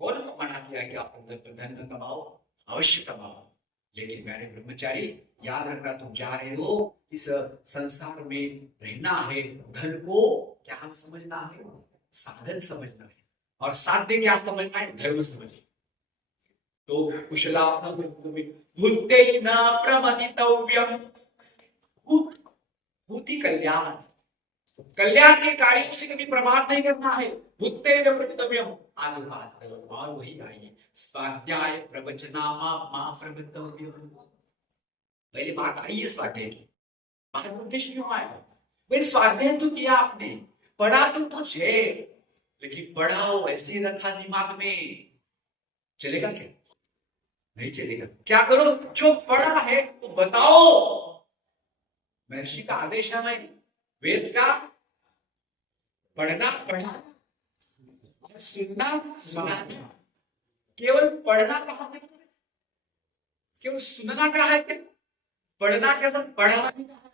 कौन मना किया कि आप धन न कमाओ? अवश्य कमाओ, लेकिन मेरे ब्रह्मचारी याद रखना, तुम जा रहे हो इस संसार में रहना है। धन को क्या हम समझना है? साधन समझना है, और साध्य क्या समझना है? धर्म समझना। तो कुशलात्म भूते न प्रमदितव्यम, भूति कल्याण, कल्याण के कार्यों से कभी प्रमाद नहीं करना है। भूते न प्रमदितव्यम, अनुवाद और वही आइए स्वाध्याय प्रवचनामा मां प्रमदितव्यम। पहले बात आई है स्वाध्याय की, बात उद्देश्य क्यों आया? भाई स्वाध्याय तो किया आपने, पढ़ा तो कुछ है, लेकिन पढ़ाओ ऐसे रखा दिमाग में, चलेगा क्या? नहीं चलेगा। क्या करो? जो पढ़ा है तो बताओ। महर्षि का आदेश है भाई, वेद का पढ़ना पढ़ाना और सुनना सुनाना। केवल पढ़ना कहा है, केवल सुनना कहा है क्या? पढ़ना के साथ पढ़ाना भी कहा है,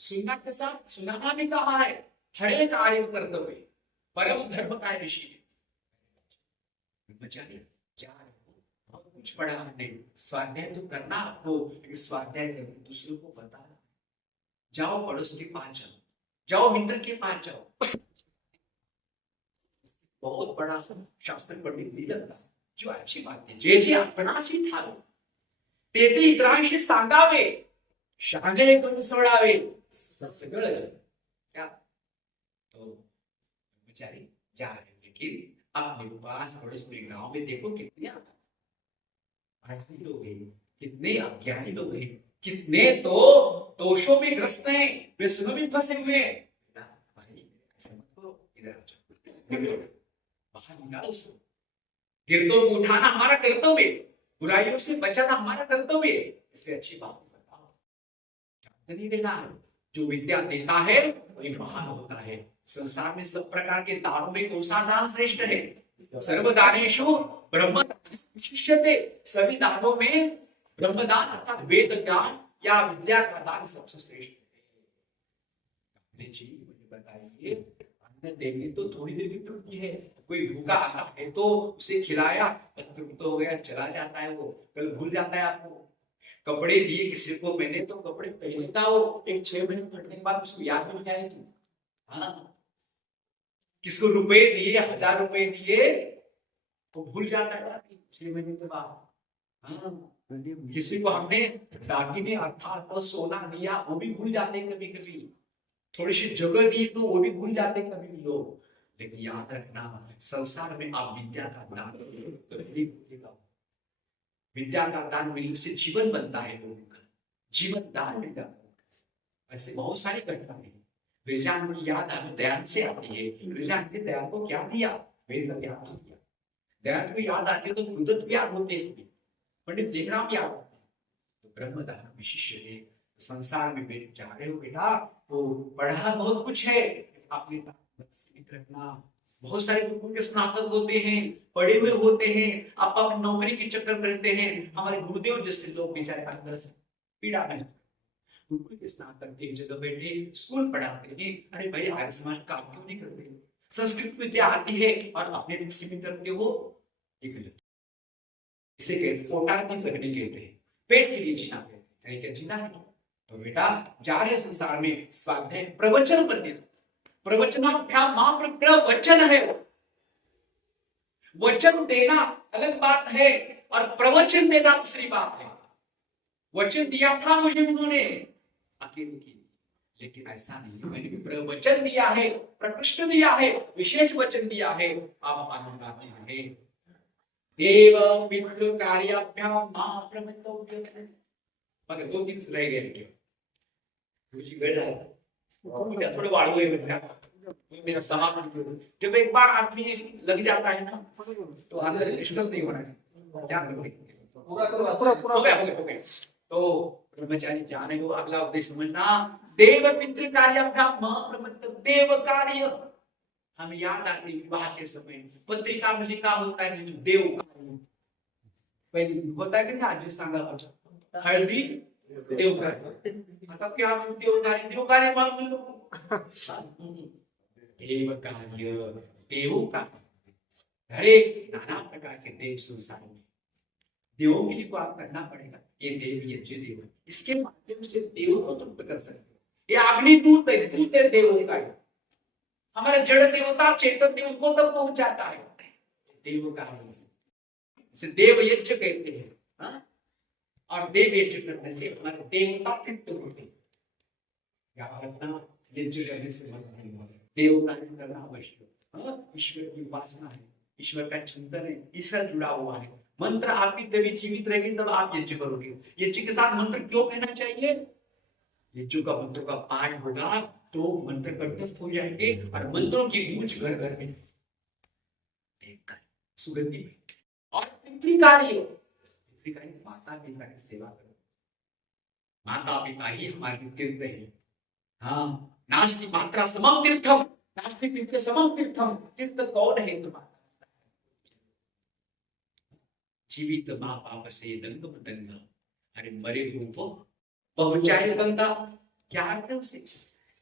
सुनना के साथ सुनाना भी कहा है। हर एक कार्य करते हुए परम धर्म का ऋषि ब्रह्मचारी जा रहे हो, कुछ पढ़ा नहीं, स्वाध्याय तो करना आपको, स्वाध्याय करके दूसरों को बताना। जाओ पड़ोस के पास जाओ, जाओ मित्र के पास जाओ। बहुत बड़ा शास्त्र पंडित नहीं लगता, जो अच्छी बात है जे जे आपणाशी ठावे ते ते इतरांशी सांगावे, शाने करून सोडावे, सगळं क्या। तो बेचारी जा रहे हैं, लेकिन अपने पास पड़ोस में गांव में देखो कितने आदमी लोग हैं, कितने अज्ञानी लोग हैं, कितने तो दोषों में ग्रस्त हैं, व्यसनों में फंसे हुए हैं। भाई समझो, इधर आ जाओ, बाहर निकालो उसको। गिरतों को उठाना हमारा कर्तव्य, बुराइयों से बचाना हमारा कर्तव्य। इसलिए अच्छी बात बताओ, नहीं देना है। जो विद्या देता है वही महान होता है। संसार में सब प्रकार के दानों में कौन सा दान श्रेष्ठ है? सर्वदानेषु ब्रह्म शिष्यते, सभी दानों में ब्रह्मदान अर्थात वेद ज्ञान या विद्या का दान सबसे श्रेष्ठ है। जी मुझे बताइए, अन्न देने तो थोड़ी देर की तृप्ति है। कोई भूखा आता है तो उसे खिलाया, बस तृप्त हो गया, चला जाता है, वो कल भूल जाता है आपको। कपड़े दिए किसी को मैंने तो कपड़े पहनता हो, एक 6 महीने फटने के बाद उसको याद नहीं जाएगी। हाँ, किसको रुपए दिए, 1000 रुपए दिए, वो भूल जाता है 6 महीने के बाद। हाँ, किसी को हमने दागिने अर्थात तो सोना दिया, वो भी भूल जाते हैं कभी कभी। थोड़ी सी जगह दी तो वो भी भूल जाते हैं कभी लोग। लेकिन याद रखना, संसार में आप विद्या का दान करेगा, विद्या का दान मिलने से जीवन बनता है लोगों का, जीवन दान मिल जाता है। ऐसे बहुत सारी घटनाएं विज्ञान की याद दयान से आती है। विज्ञान ने दयान को क्या दिया? वेद का ज्ञान दिया। दयान को याद आते तो रुद्र याद होते हैं, पंडित लेखराम याद होते हैं। तो ब्रह्मदान विशिष्य है। संसार में बेटे जा रहे हो बेटा, तो पढ़ा बहुत कुछ है, अपने सीमित रखना। बहुत सारे गुरुकुल के स्नातक होते हैं, पढ़े हुए होते हैं, आप अपनी नौकरी के चक्कर में रहते हैं। हमारे गुरुदेव जैसे लोग बेचारे अंदर से पीड़ा में गुरुकुल के स्नातक एक जगह बैठे स्कूल पढ़ाते हैं। अरे भाई आर्य समाज काम क्यों नहीं करते? संस्कृत विद्या आती है और अपने तक सीमित रखते हो, ये गलत। इसे कहते पोटा की जगनी कहते हैं, पेट के लिए जीना कहते हैं। क्या जीना है? तो बेटा जा रहे संसार में स्वाध्याय प्रवचन बनने, प्रवचनाभ्याम मां प्रवचन है। वचन देना अलग बात है और प्रवचन देना दूसरी बात है। वचन दिया था मुझे उन्होंने, अकेले की लेकिन ऐसा नहीं है, मैंने भी प्रवचन दिया है, प्रकृष्ट दिया है, विशेष वचन दिया है, आप मानवनाती है। देव पितृ कार्याभ्याम मां प्रमितव्यते। मगर 2 दिन रह गए, तुझी वेळ आहे थोड़े वाढू है बेटा, मेरा समाप्त। जब एक बार आदमी लग जाता है ना तो अंदर डिस्टर्ब नहीं होना चाहिए, ध्यान रखो। पूरा हो गया। तो ब्रह्मचारी जाने को अगला उपदेश समझना, देव पितृ कार्याभ्याम महाप्रमत्त देव कार्य। हम याद आते विवाह के समय पत्रिका में लिखा होता है जो देव कार्य पहले होता है कि ना, आज सांगा हल्दी देव कार्य, मतलब क्या देव कार्य मालूम लोगों देव कार्य देवों का हरे नाना प्रकार के देव संसार में देवों के लिए को आप करना पड़ेगा। ये देव यज्ञ देव, इसके माध्यम से देवों को तृप्त कर सकते हो। ये अग्निदूत है, दूत है देवों का, हमारे जड़ देवता चेतन देव को तब पहुंच जाता है देव का। इसे देव यज्ञ कहते हैं। हाँ? और देव यज्ञ करने से हमारे देवता तृप्त होते हैं। यज्ञ करने से देव कार्य करना आवश्यक। ईश्वर की उपासना है, ईश्वर का चिंतन है, ईश्वर जुड़ा हुआ है। मंत्र आपकी तभी जीवित रहेगी तब आप यज्ञ करोगे। यज्ञ के साथ मंत्र क्यों कहना चाहिए? यज्ञ का मंत्र का पाठ होगा तो मंत्र कंठस्थ हो जाएंगे और मंत्रों की गूंज घर घर में सुगंधी। और पितृकार्य, पितृकार्य माता पिता की सेवा करो। माता पिता ही हमारी तीर्थ है। हाँ, नास्ति मात्रा समम तीर्थम, नास्ति पितृ समम तीर्थम। तीर्थ कौन है तुम्हारा? जीवित माँ बाप से दंग दंग, अरे मरे हुए को पहुंचाए गंगा। क्या अर्थ है उसे?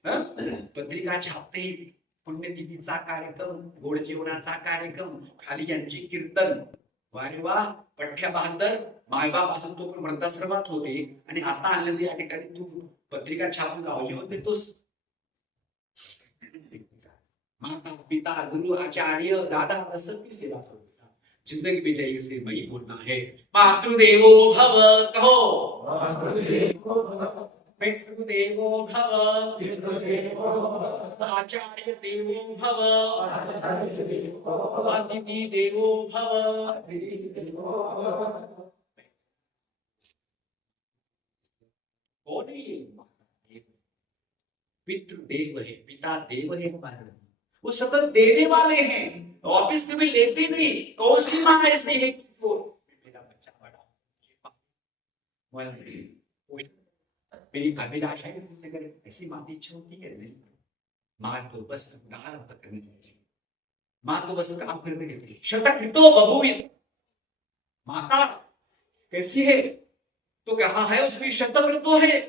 पत्रिका छापते पुण्यतिथीचा कार्यक्रम, गोड जेवणाचा कार्यक्रम, खाली यांची कीर्तन, वारे वा पठ्या बहादर मायबाप असं तो पण वृद्धाश्रमात होते आणि आता आनंद या ठिकाणी तू पत्रिका छापून गाव जेवण देतोस। माता पिता गुरु आचार्य दादा सबकी सेवा करो। जिंदगी में जाइए से वही बोलना है, मातृदेवो भव। कहो पितृदेवो भव, आचार्य देवो भव, अतिथि देवो भव। कौन है ये? पितृदेव है, पिता देव है हमारे, वो सतत देने वाले हैं। ऑफिस में भी लेते नहीं। कौन सी माँ ऐसी है कि वो मेरा बच्चा बड़ा मेरी अभिलाषा है मुझसे करे, ऐसी माँ की इच्छा होती है नहीं। माँ तो बस गाल तक करने देती, माँ तो बस काम करने देती। शतकृतो बभूवित, माता कैसी है तो कहाँ है उसमें शतकृतो है।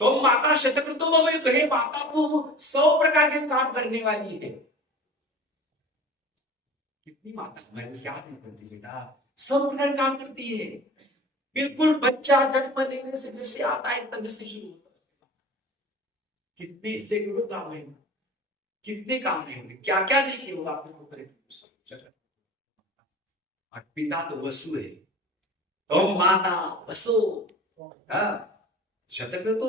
तो माता शतकृतो बभूवित है, माता तो 100 प्रकार के काम करने वाली है। कितनी माता हमारे क्या नहीं करती बेटा, सब प्रकार काम करती है। बिल्कुल बच्चा जन्म लेने से जैसे आता है तब से शुरू होता है। कितने सैकड़ों काम है, कितने काम है, क्या क्या नहीं किया होगा आपने। और पिता तो वसु है, तो माता वसु शतकृतो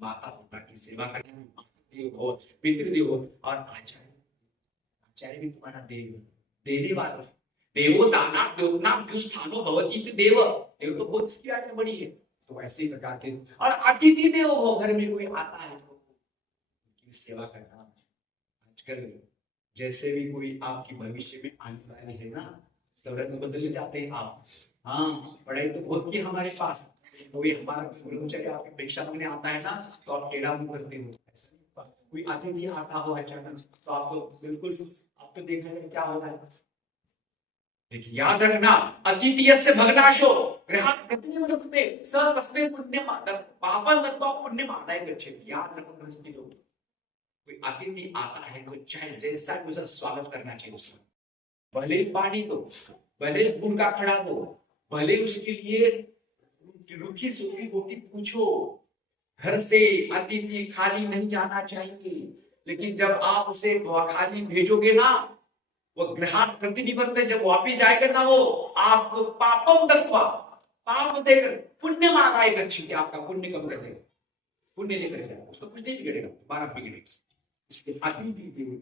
माता पिता की सेवा करने और पितृदेव और आचार्य। आचार्य भी तुम्हारा देव, देने वाला। देवो दाना द्योतनाम द्युस्थानो भवति देव। देव तो बहुत इसकी आज्ञा बड़ी है। तो ऐसे ही प्रकार के और अतिथि देव हो, घर में कोई आता है तो उनकी सेवा करना। आजकल जैसे भी कोई आपकी भविष्य में आने वाली है ना, तो रंग बदल जाते हैं आप। हाँ, पढ़ाई तो बहुत की हमारे पास, कोई हमारा कर्मचारी आपकी परीक्षा में आता है ना तो आप टेढ़ा मुंह करते हो। कोई अतिथि आता हो अचानक तो आपको बिल्कुल आपको देखने में क्या होता है। देखिए याद रखना, अतिथि भग्नाशो गृहात् प्रतिनिवर्तते स तस्मै पुण्यमादाय पापं दत्त्वा पुण्यमादाय गच्छति। याद रखो गृहस्थी लोग, कोई अतिथि आता है तो चाहे जैसा उसका स्वागत करना चाहिए उसका। भले पानी दो, भले गुड़ का खड़ा दो, भले उसके लिए रूखी सूखी रोटी पूछो। घर से अतिथि खाली नहीं जाना चाहिए, लेकिन जब आप उसे खाली भेजोगे ना, वो गृहात् प्रतिनिवर्तते, जब वापिस जाएगा ना वो आपको पापम दत्त्वा पाप देकर पुण्यमादाय गच्छति, आपका पुण्य कम कर देगा। पुण्य लेकर जाओ, उसको कुछ नहीं बिगड़ेगा, बारह बिगड़ेगा। इसलिए अतिथि देवो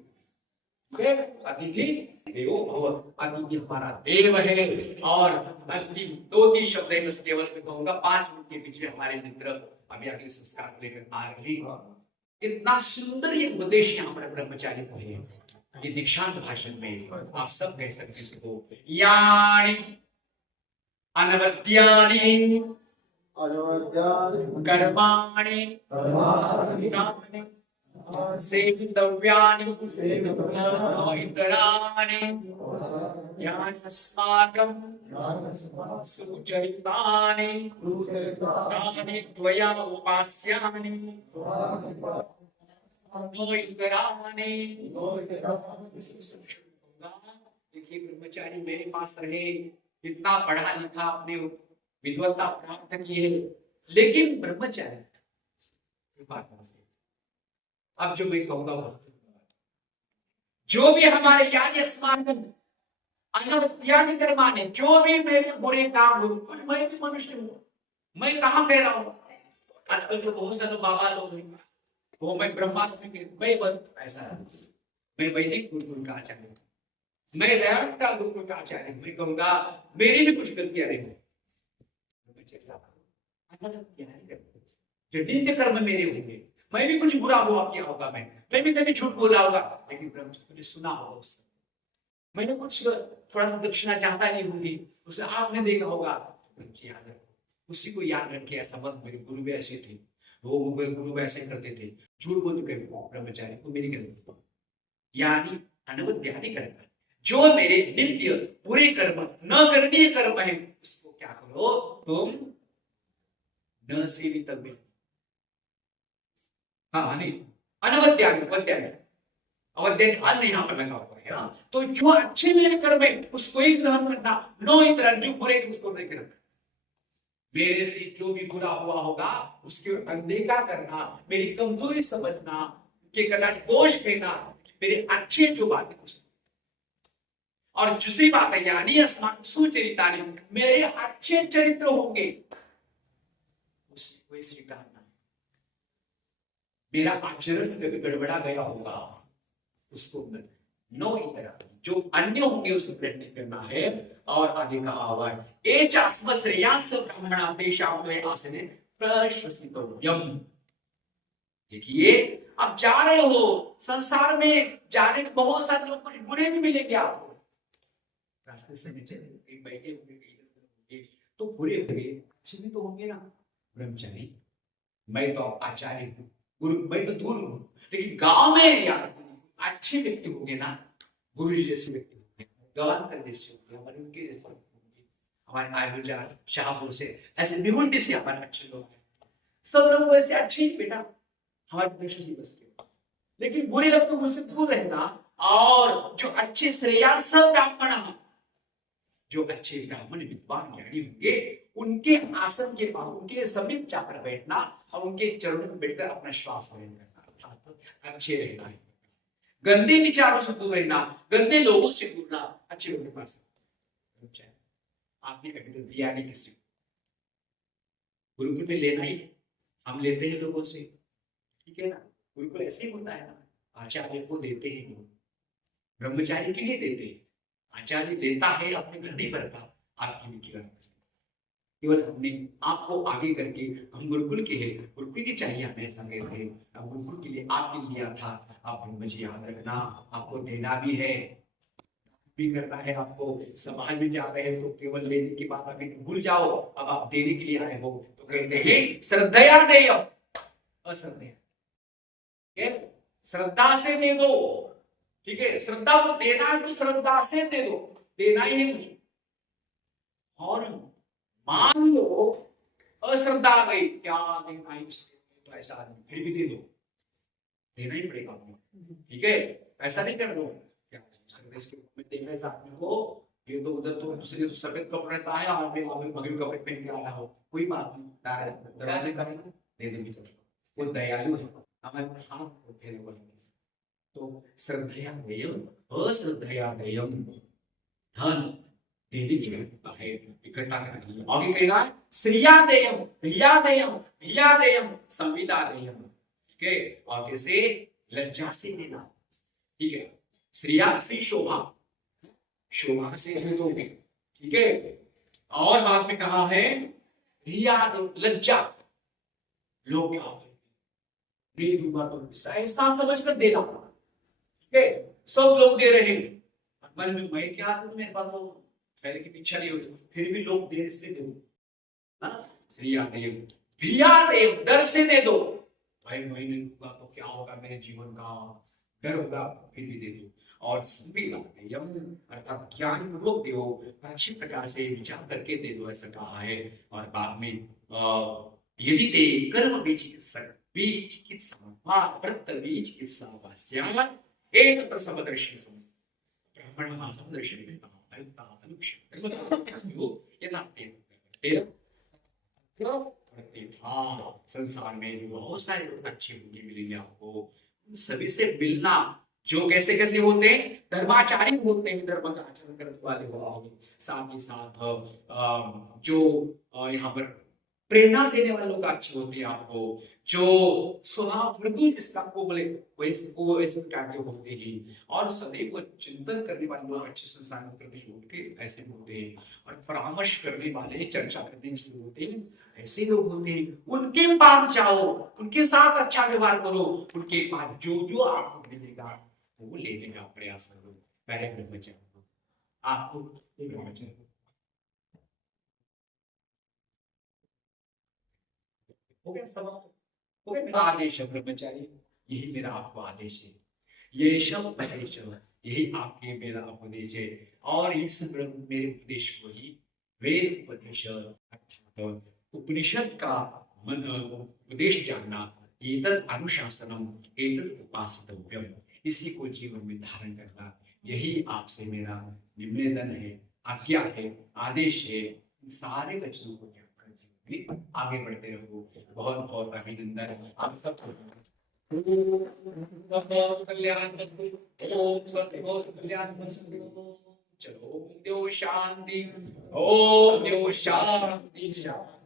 भव, अतिथि देवो भव, अतिथि हमारा देव है। और अंतिम 2-3 शब्द है, बस केवल मैं कहूंगा, 5 मिनट के पीछे हमारे मित्र अभी आगे संस्कार लेकर आ रहे हैं। इतना सुंदर ये उपदेश यहाँ पर ब्रह्मचारी को है, ये दीक्षांत भाषण में आप सब कह सकते हैं इसको, यानी अनवद्यानि कर्माणि सेवितव्यानि इतराणि यानि अस्माकं सुचरितानि यानि त्वया उपास्यानि इतराणि। देखिए ब्रह्मचारी मेरे पास रहे, इतना पढ़ा लिखा, अपने विद्वत्ता प्राप्त की है, लेकिन ब्रह्मचारी अब जो मैं कहूंगा जो भी हमारे यानी अस्माकं अनवद्यानि कर्माणि, जो भी मेरे बुरे काम हो, कुछ मैं भी मनुष्य हूं, मैं कहां कह रहा हूं, आजकल तो बहुत सारे बाबा लोग हैं, वो मैं ब्रह्मास्त्र में मैं ऐसा मैं वैदिक गुरुकुल का आचार्य, मैं दयानंद का गुरुकुल का आचार्य, मैं कहूंगा मेरी भी कुछ गलतियां रही, जो नित्य कर्म मेरे होंगे, मैं भी कुछ बुरा हुआ किया होगा, मैं भी कभी झूठ बोला होगा, लेकिन तुमने सुना होगा उससे, मैंने कुछ थोड़ा सा दक्षिणा चाहता नहीं होगी, उसे आपने देखा होगा, याद रखो, उसी को याद रखे। ऐसा मत, मेरे गुरु भी ऐसे थे, वो गुरु ऐसे करते थे, झूठ बोल के ब्रह्मचारी को मेरी गलती, यानी अनवद्यानि कर्म, जो मेरे नित्य बुरे कर्म न करनीय कर्म है, उसको क्या करो तुम, न सेवितव्य, हाँ नहीं, अनवद्यानि, अवद्यानि अन्न यहाँ पर लगा हुआ है, तो जो अच्छे मेरे कर्म है उसको ही ग्रहण करना, नो इतर, जो बुरे उसको नहीं करना, मेरे से जो भी बुरा हुआ होगा उसकी अनदेखा करना, मेरी कमजोरी समझना, कि कदाच दोष कहना, मेरे अच्छे जो बातें उसको, और दूसरी बात है यानी अस्माकं सुचरितानि, मेरे अच्छे चरित्र होंगे उसको स्वीकारना, मेरा आचरण गड़बड़ा गया होगा उसको नो इतर, जो अन्य होंगे उसको ग्रहण करना है। और आगे कहा हुआ है एचास्म श्रेयांस ब्राह्मणा तेषां द्वे आसने प्रश्वसितव्यम। देखिए आप जा रहे हो संसार में, जाने के बहुत सारे लोग कुछ बुरे भी मिलेंगे आपको, रास्ते से बैठे होंगे तो बुरे होंगे, अच्छे भी तो होंगे ना। ब्रह्मचारी मैं तो आचार्य हूँ, गुरु मैं तो दूर हूँ, लेकिन गांव में यार अच्छे व्यक्ति होंगे ना, गुरु जी जैसे व्यक्ति होंगे, गवान कर जैसे होंगे, हमारे उनके जैसे होंगे, हमारे आयुर्जार शाहपुर से ऐसे भिवंडी से हमारे अच्छे लोग हैं, सब लोग वैसे अच्छे ही बेटा, हमारे दर्शन ही बस के, लेकिन बुरे लोग तो मुझसे दूर रहना। और जो अच्छे श्रेयांस ब्राह्मण, जो अच्छे ब्राह्मण विद्वान ज्ञानी होंगे, उनके आसन के पास, उनके समीप जाकर बैठना और उनके चरणों में बैठकर अपना श्वास लेना, अच्छे रहना है, गंदे विचारों से दूर रहना, गंदे लोगों से दूर रहना, अच्छे लोगों के पास। आपने कभी तो दिया नहीं किसी को, गुरुकुल में लेना ही, हम लेते हैं लोगों से, ठीक है ना, गुरुकुल ऐसे ही होता है ना, आचार्य को देते हैं, ब्रह्मचारी के लिए देते हैं, आचार्य देता है अपने घर नहीं करता, आपकी भी केवल हमने आपको आगे करके, हम गुरुकुल के लिए, गुरुकुल की चाहिए हमें संगे थे, हम गुरुकुल के लिए आपने लिया था, आप मुझे याद रखना, आपको देना भी है, भी करना है आपको, समाज में जा रहे हो तो केवल लेने की बात अभी भूल जाओ, अब आप देने के लिए आए हो तो कहते हैं श्रद्धया देय, अश्रद्धया, श्रद्धा से दे दो, ठीक है, श्रद्धा को देना है तो श्रद्धा से दे दो, देना ही है मुझे। और मान लो अश्रद्धा आ गई, क्या देना है तो ऐसा आदमी फिर भी दे दो, देना ही पड़ेगा, ठीक है, ऐसा नहीं कर दो, क्या देखा साथ में हो, ये तो उधर तो दूसरे तो सफेद कपड़ा रहता है और मैं मगरी कपड़े पहन के आया हो, कोई बात नहीं, दरवाजे का दे देंगे, वो दयालु है, हमारे हाथ को फेरे बोलेंगे। तो श्रद्धया देयम, अश्रद्धया देयम, धन देने की होता है, इकट्ठा करनी है। और ये कहेगा श्रियादेयम ह्रियादेयम ह्रियादेयम संविदादेयम, ठीक है। और कैसे लज्जा से देना, ठीक है। श्रिया श्री शोभा, शोभा से दो, ठीक है। और बाद में कहा है रिया लज्जा, लोग क्या दे दूंगा तो ऐसा समझ कर देना, ठीक है। सब लोग दे रहे हैं, मन में मैं क्या दूं, मेरे पास तो पहले की इच्छा नहीं होती, फिर भी लोग दे इसलिए दो ना। श्रिया देव भिया देव, डर से दे दो, भाई मैं नहीं दूंगा तो क्या होगा मेरे जीवन का, डर होगा, फिर भी दे दो। और संविदायम अर्थात ज्ञान पूर्वक दो, अच्छी प्रकार से विचार करके दे दो, ऐसा कहा है। और बाद में यदि ते कर्म विचिकित्सक विचिकित्सा व्रत विचिकित्सा वास्या एतत्र समदर्शी सम ब्राह्मणः समदर्शी में कहा संसार में जो बहुत सारे लोग अच्छे होंगे मिलेंगे आपको, सभी से मिलना, जो कैसे कैसे होते हैं, धर्माचारी होते हैं, धर्म का आचरण करने वाले होंगे, साथ ही साथ जो यहाँ पर प्रेरणा देने वाले लोग अच्छे होते हैं आपको, जो स्वभाव मृदु जिसका आपको बोले वैसे प्रकार के होते हैं। और सदैव चिंतन करने वाले लोग अच्छे संसार में प्रति होते ऐसे होते हैं। और परामर्श करने वाले, चर्चा करने वाले होते हैं, ऐसे लोग होते हैं। उनके पास जाओ, उनके साथ अच्छा व्यवहार करो, उनके पास जो जो आपको मिलेगा वो लेने का प्रयास करो। पहले ब्रह्मचर्य आपको हो गया, सब हो गया। मेरा आदेश है ब्रह्मचारी, यही मेरा आपको आदेश है, ये शब्द उपदेश, यही आपके मेरा उपदेश है। और इस मेरे उपदेश को ही वेद उपदेश अर्थात उपनिषद का उपदेश जानना, एतद अनुशासनम एतद उपासितव्यम, इसी को जीवन में धारण करना, यही आपसे मेरा निवेदन है, आज्ञा है, आदेश है। सारे वचनों को आगे बढ़ते रहो। बहुत बहुत अभिनंदन आप सब। ओम स्वस्ति बहुत कल्याण। चलो ओम देव शांति, ओम देव शांति शांति।